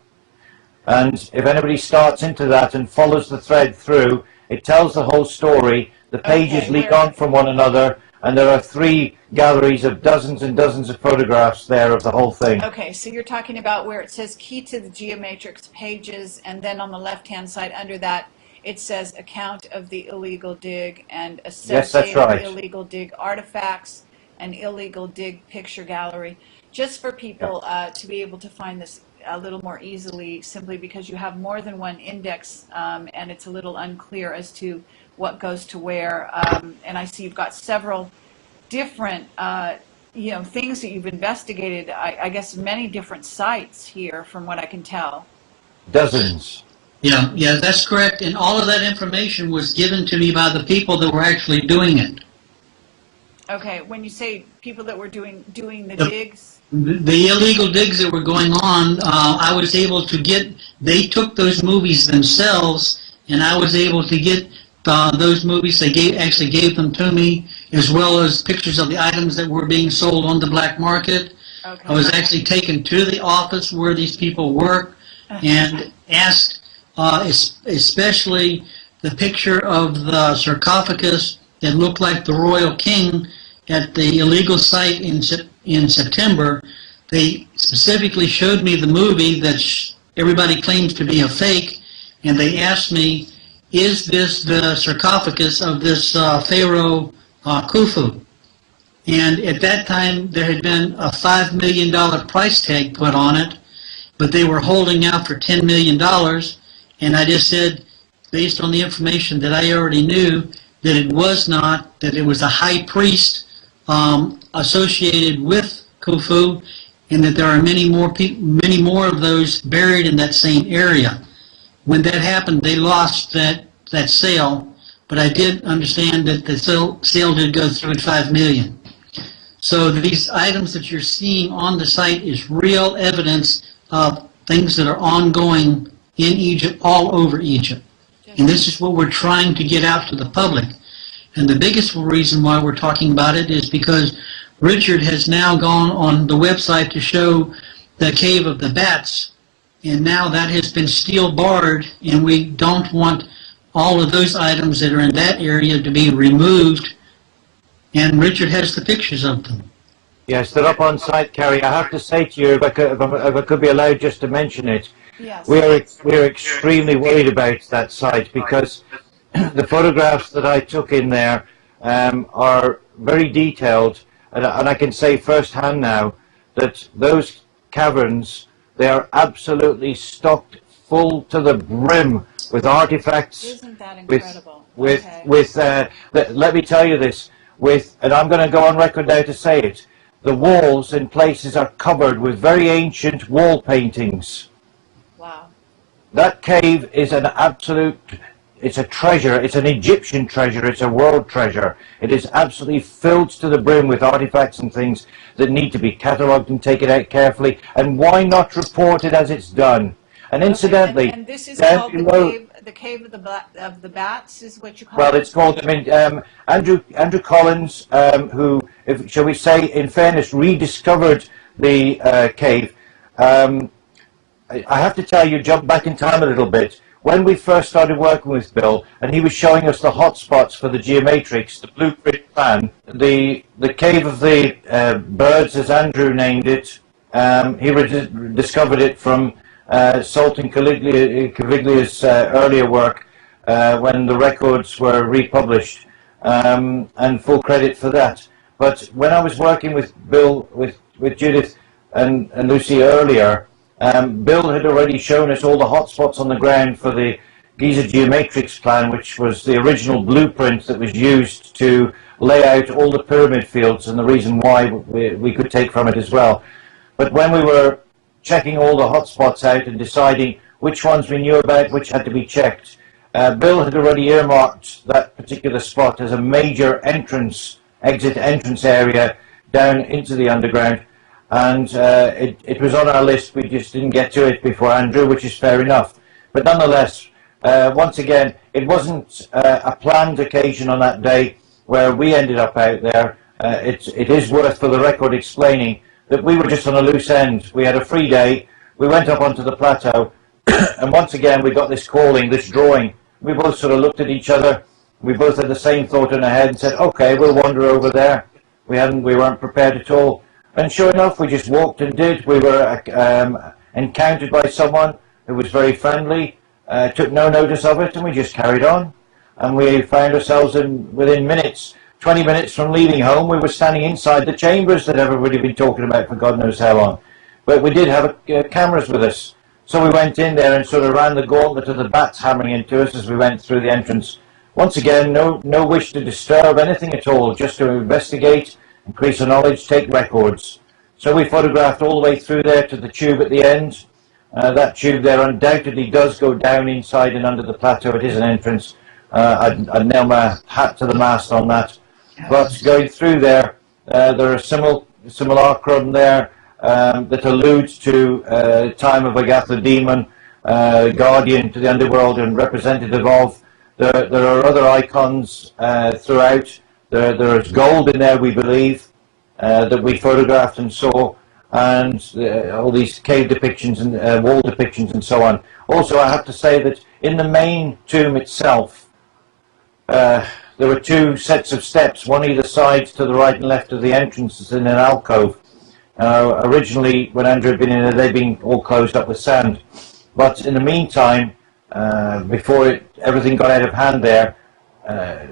And if anybody starts into that and follows the thread through, it tells the whole story. The pages lead on from one another, and there are 3 galleries of dozens and dozens of photographs there of the whole thing. Okay, so you're talking about where it says key to the geomatrix pages, and then on the left-hand side under that, it says account of the illegal dig and associated illegal dig artifacts and illegal dig picture gallery. Just for people to be able to find this a little more easily, simply because you have more than one index, and it's a little unclear as to what goes to where. And I see you've got several different you know, things that you've investigated, I guess many different sites here from what I can tell. Dozens. Yeah, that's correct. And all of that information was given to me by the people that were actually doing it. Okay, when you say people that were doing the digs? The illegal digs that were going on, I was able to get, they took those movies themselves, and I was able to get those movies. They actually gave them to me, as well as pictures of the items that were being sold on the black market. Okay. I was actually taken to the office where these people work and asked, especially the picture of the sarcophagus that looked like the royal king at the illegal site in September. They specifically showed me the movie that everybody claims to be a fake, and they asked me, is this the sarcophagus of this Pharaoh Khufu? And at that time, there had been a $5 million price tag put on it, but they were holding out for $10 million, and I just said, based on the information that I already knew, that it was not, that it was a high priest associated with Khufu, and that there are many more of those buried in that same area. When that happened, they lost that sale, but I did understand that the sale did go through at $5 million. So these items that you're seeing on the site is real evidence of things that are ongoing in Egypt, all over Egypt. And this is what we're trying to get out to the public. And the biggest reason why we're talking about it is because Richard has now gone on the website to show the Cave of the Bats, and now that has been steel barred, and we don't want all of those items that are in that area to be removed, and Richard has the pictures of them. Yes, they're up on site, Kerry. I have to say to you, if I could be allowed just to mention it, Yes. we're extremely worried about that site because the photographs that I took in there are very detailed, and I can say firsthand now that those caverns, they are absolutely stocked full to the brim with artifacts. Isn't that incredible? Let me tell you this, and I'm going to go on record now to say it, the walls in places are covered with very ancient wall paintings. Wow. That cave is an absolute, it's a treasure, it's an Egyptian treasure, it's a world treasure. It is absolutely filled to the brim with artifacts and things that need to be catalogued and taken out carefully. And why not report it as it's done? And incidentally, and this is down called below, the cave of the bats, is what you call well, it? it's called, Andrew Collins, who, shall we say, in fairness, rediscovered the cave. I have to tell you, jump back in time a little bit. When we first started working with Bill, and he was showing us the hotspots for the geomatrix, the blueprint plan, the cave of the birds, as Andrew named it, he discovered it from Sultan Caviglia's earlier work when the records were republished, and full credit for that. But when I was working with Bill, with Judith and Lucy earlier, Bill had already shown us all the hotspots on the ground for the Giza geomatrix plan, which was the original blueprint that was used to lay out all the pyramid fields, and the reason why we could take from it as well. But when we were checking all the hotspots out and deciding which ones we knew about, which had to be checked, Bill had already earmarked that particular spot as a major exit entrance area down into the underground, and it was on our list. We just didn't get to it before Andrew, which is fair enough. But nonetheless, once again, it wasn't a planned occasion on that day where we ended up out there. It is worth for the record explaining that we were just on a loose end. We had a free day. We went up onto the plateau, and once again we got this calling, this drawing. We both sort of looked at each other. We both had the same thought in our head and said, okay, we'll wander over there. We weren't prepared at all. And sure enough, we just walked and did. We were encountered by someone who was very friendly, took no notice of it, and we just carried on. And we found ourselves within minutes, 20 minutes from leaving home, we were standing inside the chambers that everybody had been talking about for God knows how long. But we did have cameras with us. So we went in there and sort of ran the gauntlet of the bats hammering into us as we went through the entrance. Once again, no wish to disturb anything at all, just to investigate, increase our knowledge, take records. So we photographed all the way through there to the tube at the end. That tube there undoubtedly does go down inside and under the plateau. It is an entrance. I'd nail my hat to the mast on that. But going through there, there are simulacrum there that alludes to time of Agatha Demon, guardian to the underworld and representative of. There are other icons throughout. There is gold in there, we believe, that we photographed and saw, and all these cave depictions and wall depictions and so on. Also, I have to say that in the main tomb itself, there were two sets of steps, one either side to the right and left of the entrances in an alcove. Originally, when Andrew had been in there, they'd been all closed up with sand. But in the meantime, before everything got out of hand there,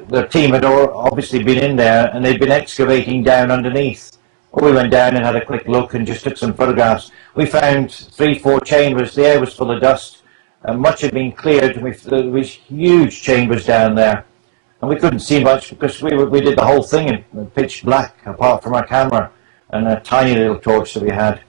the team had obviously been in there and they'd been excavating down underneath. Well, we went down and had a quick look and just took some photographs. We found 3-4 chambers. The air was full of dust, and much had been cleared. There was huge chambers down there. And we couldn't see much because we did the whole thing in pitch black, apart from our camera and a tiny little torch that we had.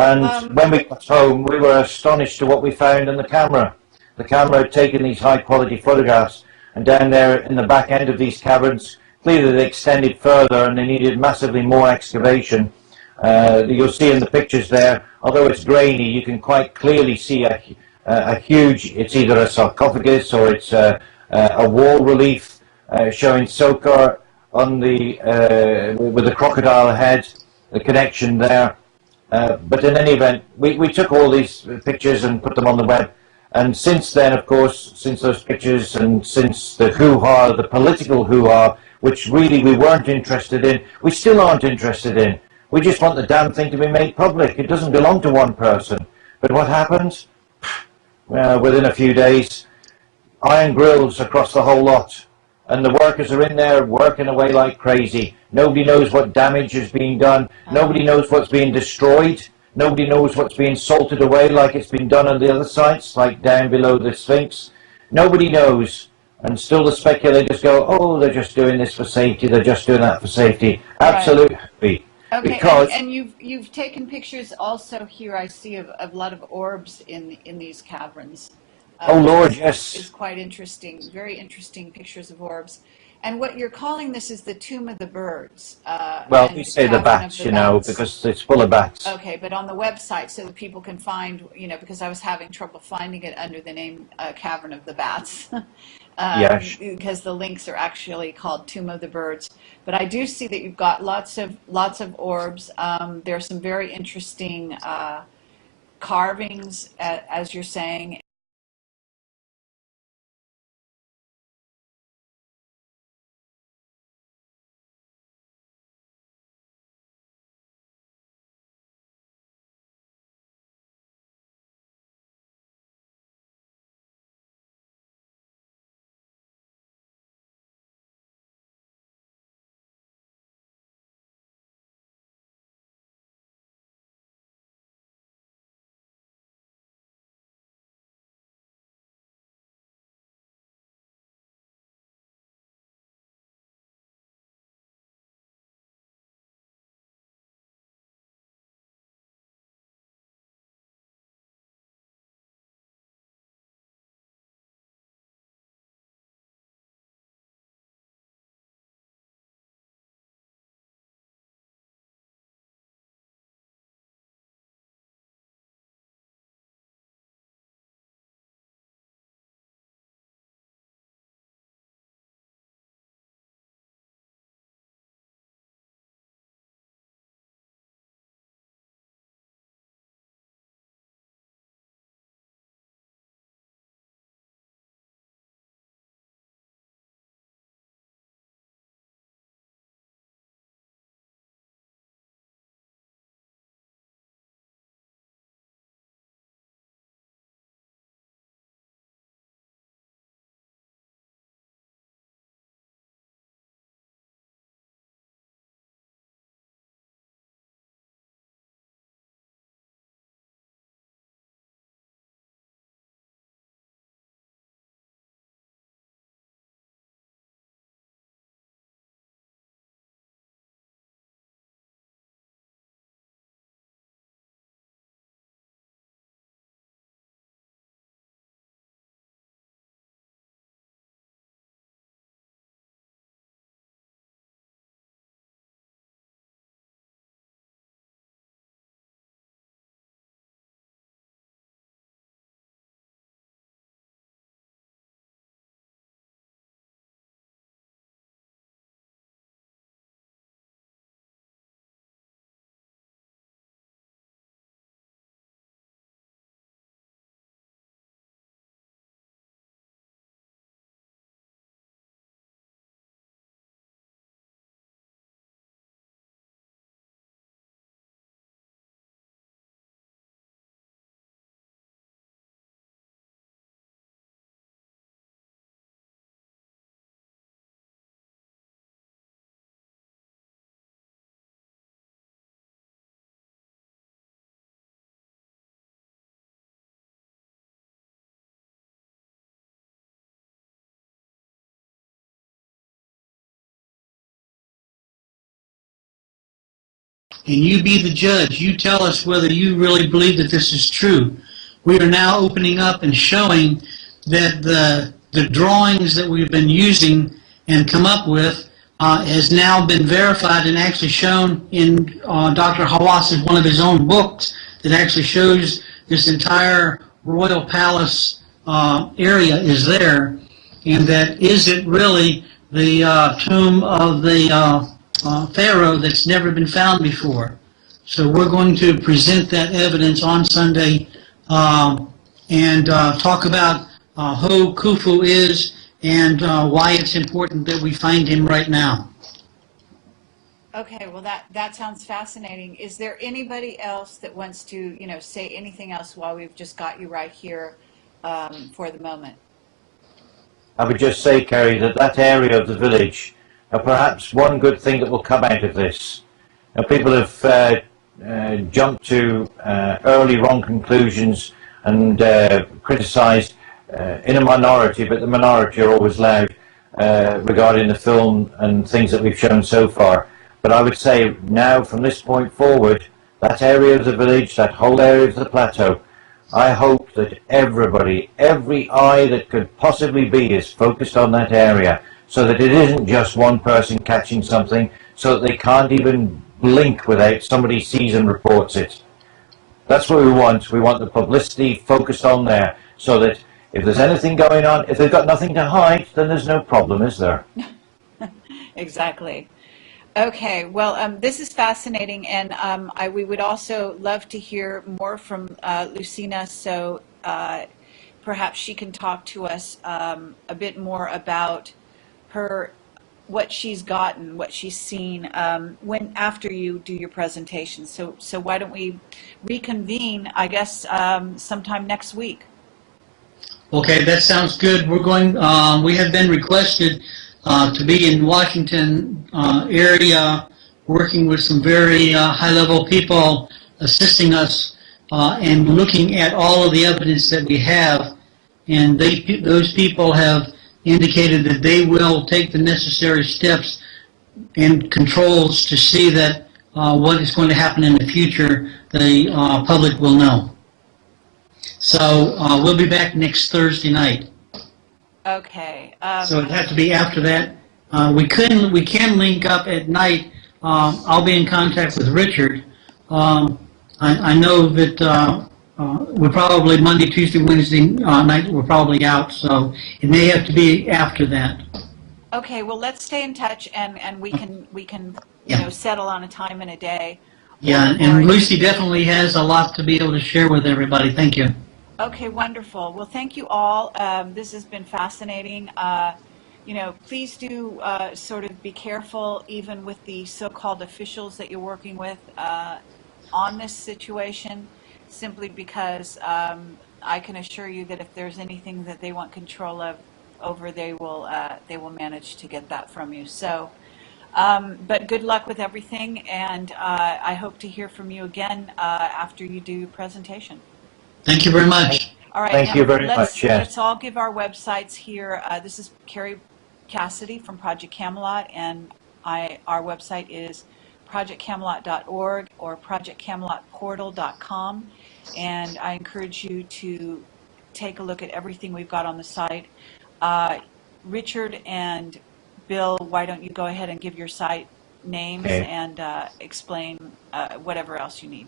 And when we got home, we were astonished to what we found in the camera. The camera had taken these high-quality photographs, and down there in the back end of these caverns, clearly they extended further and they needed massively more excavation. You'll see in the pictures there, although it's grainy, you can quite clearly see a huge, it's either a sarcophagus or it's a wall relief showing Sokar on with the crocodile head, the connection there. But in any event, we took all these pictures and put them on the web. And since then, of course, since those pictures and since the hoo-ha, the political hoo-ha, which really we weren't interested in, we still aren't interested in. We just want the damn thing to be made public. It doesn't belong to one person. But what happens? Within a few days, iron grills across the whole lot. And the workers are in there working away like crazy. Nobody knows what damage is being done. Nobody knows what's being destroyed. Nobody knows what's being salted away like it's been done on the other sites, like down below the Sphinx. Nobody knows. And still the speculators go, oh, they're just doing this for safety, they're just doing that for safety. Absolutely. Okay, Because and you've taken pictures also here, I see, of a lot of orbs in these caverns. Oh Lord, yes. Is quite interesting, very interesting pictures of orbs. And what you're calling this is the Tomb of the Birds. Well, we say the bats, you know, because it's full of bats. Okay, but on the website so that people can find, you know, because I was having trouble finding it under the name Cavern of the Bats. Yes. Because the links are actually called Tomb of the Birds. But I do see that you've got lots of orbs. There are some very interesting carvings, as you're saying. And you be the judge. You tell us whether you really believe that this is true. We are now opening up and showing that the drawings that we've been using and come up with has now been verified and actually shown in Dr. Hawass's one of his own books that actually shows this entire royal palace area is there, and that is it really the tomb of the pharaoh that's never been found before. So we're going to present that evidence on Sunday and talk about who Khufu is and why it's important that we find him right now. Okay, well that sounds fascinating. Is there anybody else that wants to, say anything else while we've just got you right here for the moment? I would just say, Kerry, that that area of the village, perhaps one good thing that will come out of this. Now, people have jumped to early wrong conclusions and criticised in a minority, but the minority are always loud regarding the film and things that we've shown so far. But I would say now, from this point forward, that area of the village, that whole area of the plateau, I hope that everybody, every eye that could possibly be, is focused on that area, so that it isn't just one person catching something, so that they can't even blink without somebody sees and reports it. That's what we want. We want the publicity focused on there, so that if there's anything going on, if they've got nothing to hide, then there's no problem, is there? Exactly. Okay, well, this is fascinating, and we would also love to hear more from Lucina, so perhaps she can talk to us a bit more about what she's gotten, what she's seen after you do your presentation. So why don't we reconvene, I guess, sometime next week? Okay, that sounds good. We have been requested to be in Washington area, working with some very high-level people, assisting us and looking at all of the evidence that we have. And those people have indicated that they will take the necessary steps and controls to see that what is going to happen in the future, the public will know. So we'll be back next Thursday night. Okay. So it'd have to be after that. We can link up at night. I'll be in contact with Richard. I know that we're probably Monday, Tuesday, Wednesday night we're probably out, so it may have to be after that. Okay, well, let's stay in touch, and we can settle on a time and a day. Yeah, and Lucy definitely has a lot to be able to share with everybody. Thank you. Okay, wonderful. Well, thank you all. This has been fascinating. Please do sort of be careful, even with the so-called officials that you're working with on this situation, simply because I can assure you that if there's anything that they want control over, they will manage to get that from you. So, but good luck with everything, and I hope to hear from you again after you do your presentation. Thank you very much. All right. Thank you very much. Yes. Let's all give our websites here. This is Carrie Cassidy from Project Camelot, and our website is projectcamelot.org or projectcamelotportal.com, and I encourage you to take a look at everything we've got on the site. Richard and Bill, why don't you go ahead and give your site names and explain whatever else you need.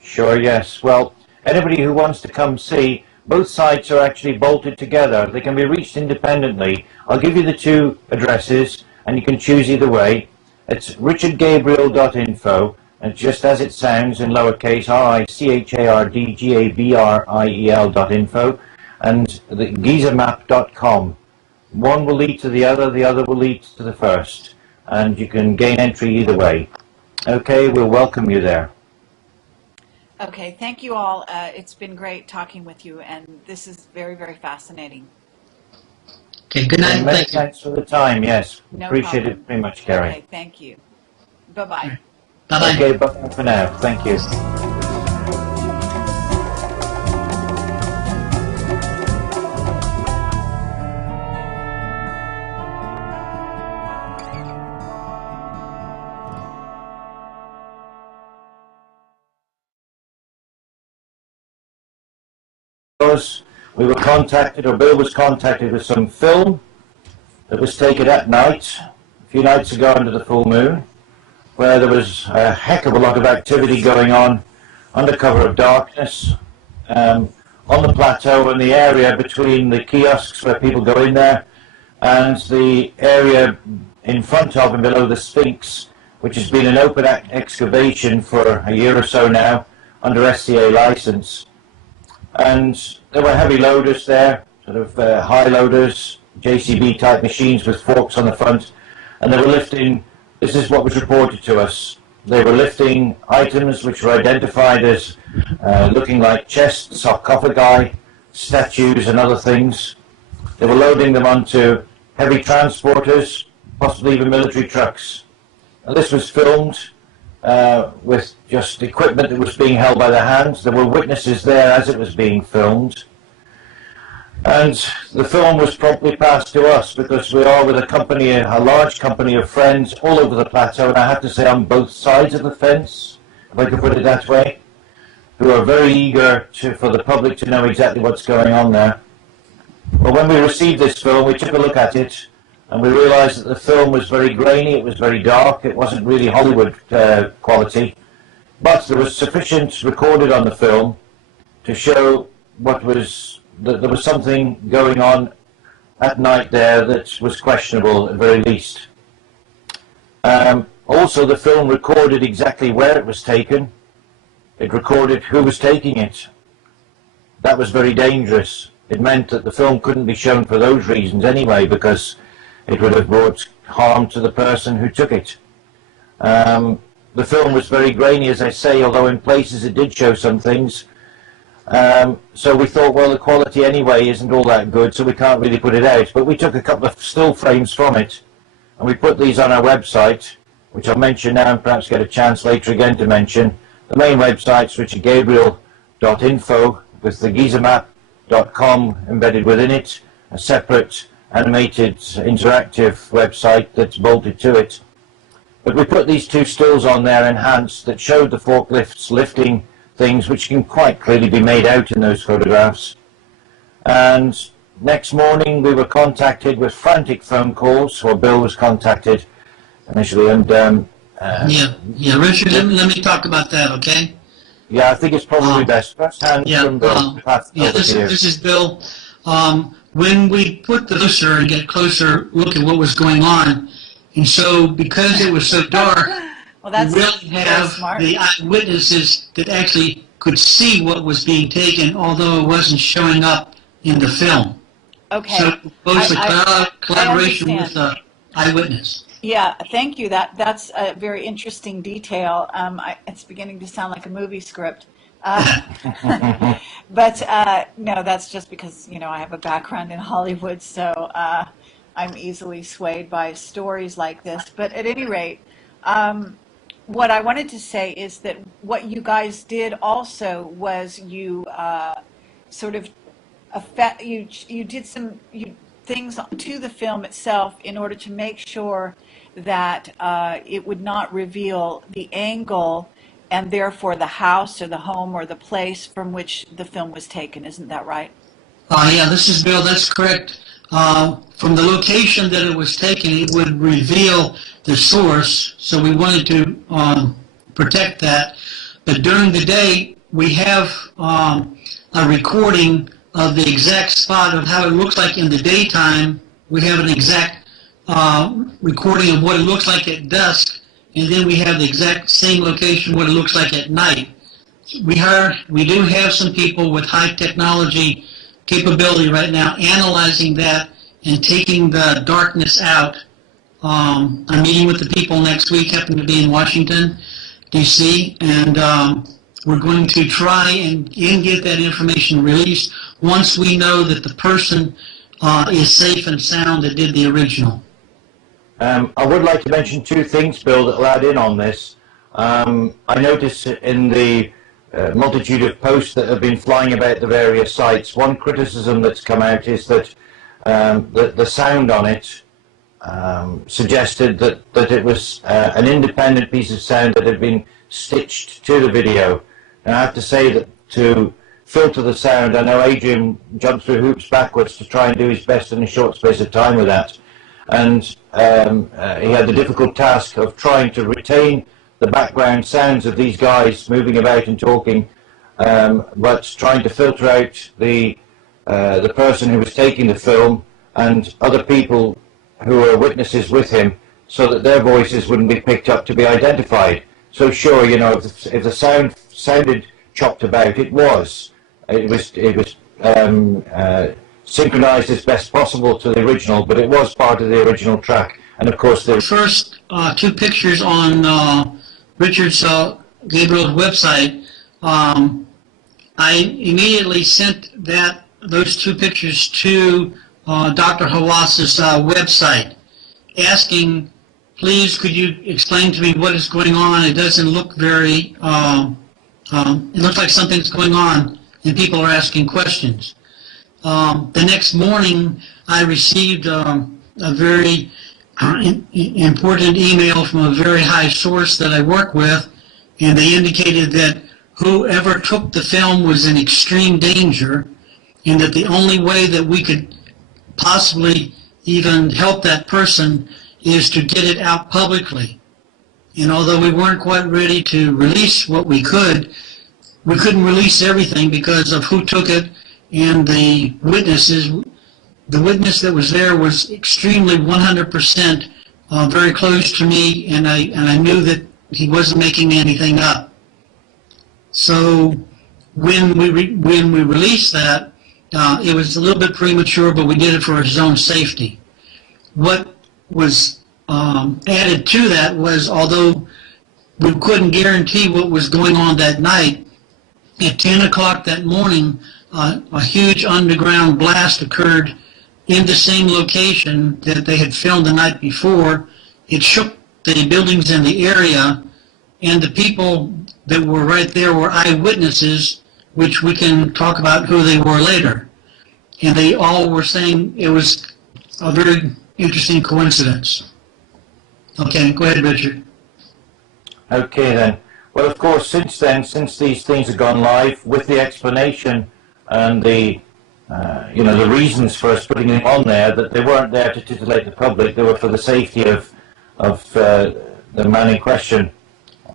Sure, yes. Well, anybody who wants to come see, both sites are actually bolted together. They can be reached independently. I'll give you the two addresses, and you can choose either way. It's richardgabriel.info, and just as it sounds in lowercase, richardgabriel.info, and the gizamap.com. One will lead to the other will lead to the first, and you can gain entry either way. Okay, we'll welcome you there. Okay, thank you all. It's been great talking with you, and this is very, very fascinating. Okay, good night. Many thanks for the time, yes. No Appreciate problem. it very much, Kerry. Okay, thank you. Bye-bye. Bye-bye. Okay, bye for now. Thank you. We were contacted, or Bill was contacted with some film that was taken at night, a few nights ago under the full moon, where there was a heck of a lot of activity going on under cover of darkness on the plateau and the area between the kiosks where people go in there and the area in front of and below the Sphinx, which has been an open excavation for a year or so now under SCA license. And there were heavy loaders there, sort of high loaders, JCB type machines with forks on the front, and they were lifting This is what was reported to us. They were lifting items which were identified as looking like chests, sarcophagi, statues and other things. They were loading them onto heavy transporters, possibly even military trucks. And this was filmed with just equipment that was being held by their hands. There were witnesses there as it was being filmed. And the film was promptly passed to us because we are with a company, a large company of friends all over the plateau, and I have to say on both sides of the fence, if I could put it that way, who are very eager for the public to know exactly what's going on there. But when we received this film, we took a look at it, and we realized that the film was very grainy, it was very dark, it wasn't really Hollywood quality, but there was sufficient recorded on the film to show that there was something going on at night there that was questionable at the very least. Also, the film recorded exactly where it was taken. It recorded who was taking it. That was very dangerous. It meant that the film couldn't be shown for those reasons anyway, because it would have brought harm to the person who took it. The film was very grainy, as I say, although in places it did show some things. So we thought, well, the quality anyway isn't all that good, so we can't really put it out. But we took a couple of still frames from it, and we put these on our website, which I'll mention now and perhaps get a chance later again to mention. The main website's richardgabriel.info with the gizamap.com embedded within it, a separate animated interactive website that's bolted to it. But we put these two stills on there enhanced that showed the forklifts lifting things which can quite clearly be made out in those photographs. And next morning we were contacted with frantic phone calls, or Bill was contacted initially, and Richard, let me talk about that, okay? Yeah, I think it's probably best. First hand from Bill. This is Bill. When we put the closer and get closer look at what was going on, and so because it was so dark, well, that's, we really have the eyewitnesses that actually could see what was being taken, although it wasn't showing up in the film. Okay. So both the collaboration with the eyewitness. Yeah, thank you. That's a very interesting detail. It's beginning to sound like a movie script. But no, that's just because, I have a background in Hollywood, so I'm easily swayed by stories like this. But at any rate, what I wanted to say is that what you guys did also was you you did some things to the film itself in order to make sure that it would not reveal the angle and therefore the house or the home or the place from which the film was taken. Isn't that right? Yeah, this is Bill. That's correct. From the location that it was taken, it would reveal the source, so we wanted to protect that. But during the day, we have a recording of the exact spot of how it looks like in the daytime. We have an exact recording of what it looks like at dusk, and then we have the exact same location what it looks like at night. We do have some people with high technology capability right now analyzing that and taking the darkness out. I'm meeting with the people next week, happen to be in Washington, D.C., and we're going to try and get that information released once we know that the person is safe and sound that did the original. I would like to mention two things, Bill, that will add in on this. I noticed in the multitude of posts that have been flying about the various sites, one criticism that's come out is that the sound on it suggested that it was an independent piece of sound that had been stitched to the video. And I have to say that to filter the sound, I know Adrian jumped through hoops backwards to try and do his best in a short space of time with that. And he had the difficult task of trying to retain the background sounds of these guys moving about and talking, but trying to filter out the person who was taking the film and other people who were witnesses with him, so that their voices wouldn't be picked up to be identified. So sure, if the sound sounded chopped about, it was synchronized as best possible to the original, but it was part of the original track. And of course, the first two pictures on Richard's Gabriel's website, I immediately sent those two pictures to Dr. Hawas's website, asking, please, could you explain to me what is going on? It doesn't look very, it looks like something's going on, and people are asking questions. The next morning, I received a very important email from a very high source that I work with, and they indicated that whoever took the film was in extreme danger, and that the only way that we could possibly even help that person is to get it out publicly. And although we weren't quite ready to release what we couldn't release everything because of who took it and the witnesses. The witness that was there was extremely 100% very close to me, and I knew that he wasn't making anything up. So when we released that, it was a little bit premature, but we did it for his own safety. What was added to that was, although we couldn't guarantee what was going on that night, at 10 o'clock that morning, a huge underground blast occurred in the same location that they had filmed the night before. It shook the buildings in the area, and the people that were right there were eyewitnesses, which we can talk about who they were later. And they all were saying it was a very interesting coincidence. Okay, go ahead, Richard. Okay then. Well, of course, since then, since these things have gone live, with the explanation and the the reasons for us putting them on there, that they weren't there to titillate the public, they were for the safety of the man in question.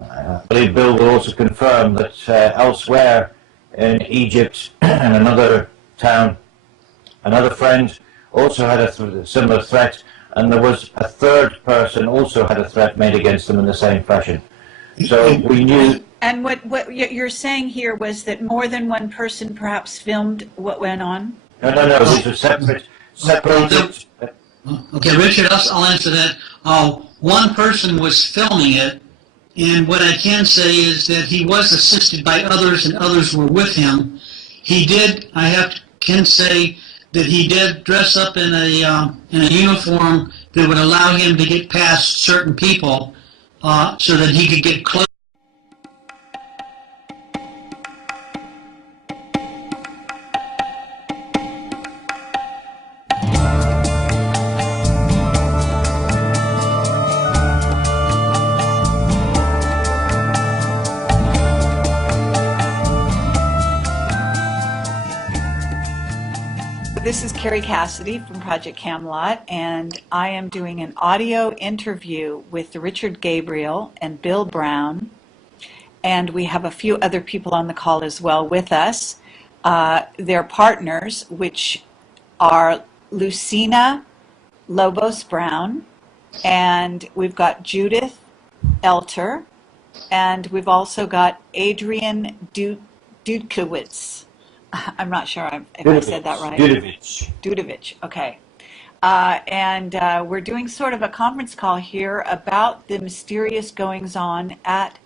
I believe Bill will also confirm that elsewhere in Egypt and another town, another friend also had a similar threat, and there was a third person also had a threat made against them in the same fashion. So we knew. And what you're saying here was that more than one person perhaps filmed what went on? No, these were separated. Okay, Richard, I'll answer that. One person was filming it, and what I can say is that he was assisted by others, and others were with him. He did, can say that he did dress up in a uniform that would allow him to get past certain people so that he could get close. This is Carrie Cassidy from Project Camelot, and I am doing an audio interview with Richard Gabriel and Bill Brown, and we have a few other people on the call as well with us. They're partners, which are Lucina Lobos Brown, and we've got Judith Elter, and we've also got Adrian Dudkowitz. I'm not sure if I said that right. Dudovich, okay. And we're doing sort of a conference call here about the mysterious goings-on at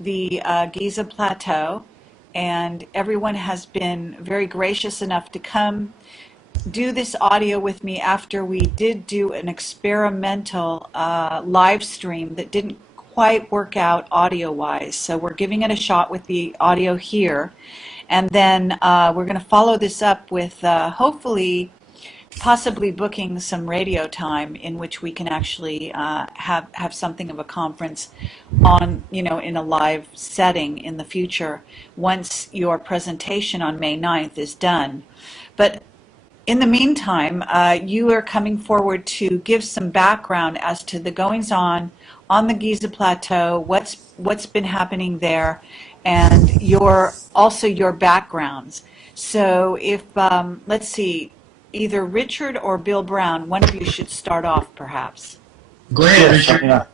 the Giza Plateau, and everyone has been very gracious enough to come do this audio with me after we did do an experimental live stream that didn't quite work out audio-wise. So we're giving it a shot with the audio here. And then we're going to follow this up with hopefully, possibly booking some radio time in which we can actually have something of a conference on, in a live setting in the future once your presentation on May 9th is done. But in the meantime, you are coming forward to give some background as to the goings-on the Giza Plateau, what's been happening there, and your backgrounds. So if, let's see, either Richard or Bill Brown, one of you should start off perhaps. Go ahead, Richard.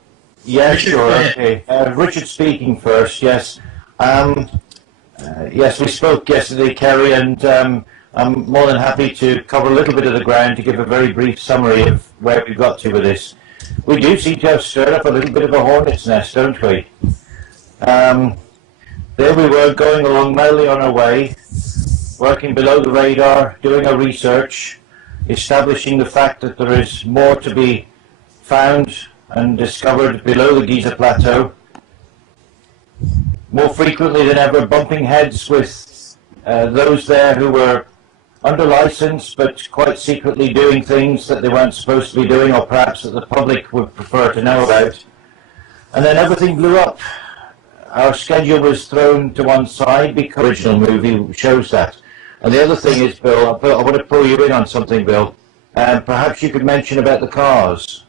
Yeah, sure, okay. Richard speaking first, yes. Yes, we spoke yesterday, Kerry, and I'm more than happy to cover a little bit of the ground to give a very brief summary of where we got to with this. We do seem to have stirred up a little bit of a hornet's nest, don't we? There we were, going along merrily on our way, working below the radar, doing our research, establishing the fact that there is more to be found and discovered below the Giza Plateau. More frequently than ever, bumping heads with those there who were under license but quite secretly doing things that they weren't supposed to be doing, or perhaps that the public would prefer to know about. And then everything blew up. Our schedule was thrown to one side because the original movie shows that. And the other thing is, Bill, I want to pull you in on something, Bill. Perhaps you could mention about the cars.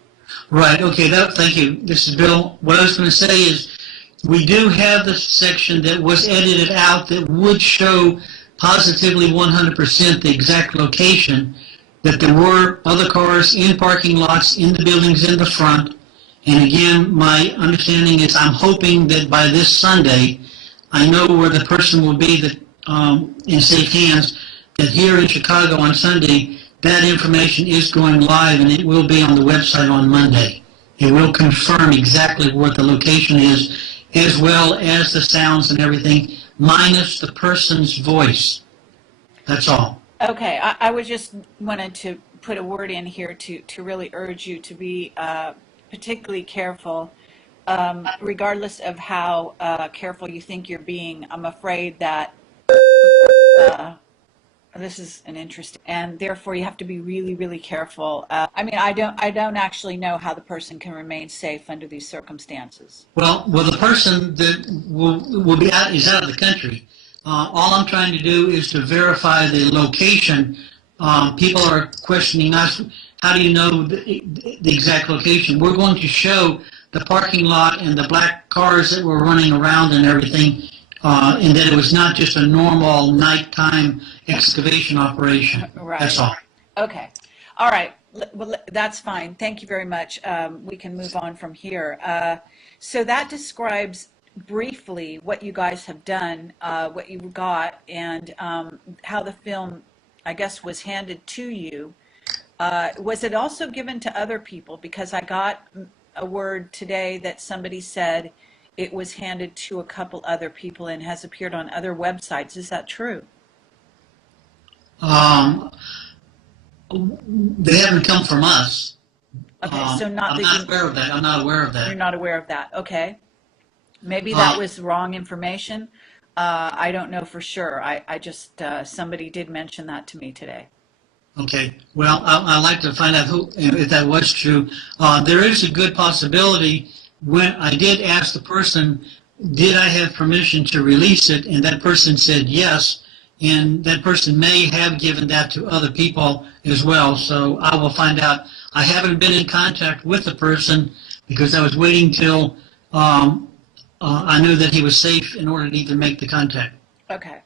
Right, okay, thank you. This is Bill. What I was going to say is, we do have the section that was edited out that would show positively 100% the exact location, that there were other cars in parking lots, in the buildings in the front. And again, my understanding is I'm hoping that by this Sunday, I know where the person will be that in safe hands, that here in Chicago on Sunday, that information is going live and it will be on the website on Monday. It will confirm exactly what the location is, as well as the sounds and everything, minus the person's voice. That's all. Okay, I was just wanted to put a word in here to really urge you to be particularly careful, regardless of how careful you think you're being. I'm afraid that this is an interesting, and therefore you have to be really, really careful. I mean, I don't actually know how the person can remain safe under these circumstances. Well, the person that will be out is out of the country. All I'm trying to do is to verify the location. People are questioning us. How do you know the exact location? We're going to show the parking lot and the black cars that were running around and everything, and that it was not just a normal nighttime excavation operation. Right. That's all. Okay. All right. Well, that's fine. Thank you very much. We can move on from here. So that describes briefly what you guys have done, what you got, and how the film, I guess, was handed to you. Was it also given to other people? Because I got a word today that somebody said it was handed to a couple other people and has appeared on other websites. Is that true? They haven't come from us. Okay, so I'm not aware of that. I'm not aware of that. You're not aware of that. Okay. Maybe that was wrong information. I don't know for sure. I just, somebody did mention that to me today. Okay. Well, I'd like to find out if that was true. There is a good possibility. When I did ask the person, did I have permission to release it, and that person said yes, and that person may have given that to other people as well. So I will find out. I haven't been in contact with the person because I was waiting till I knew that he was safe in order to even make the contact. Okay.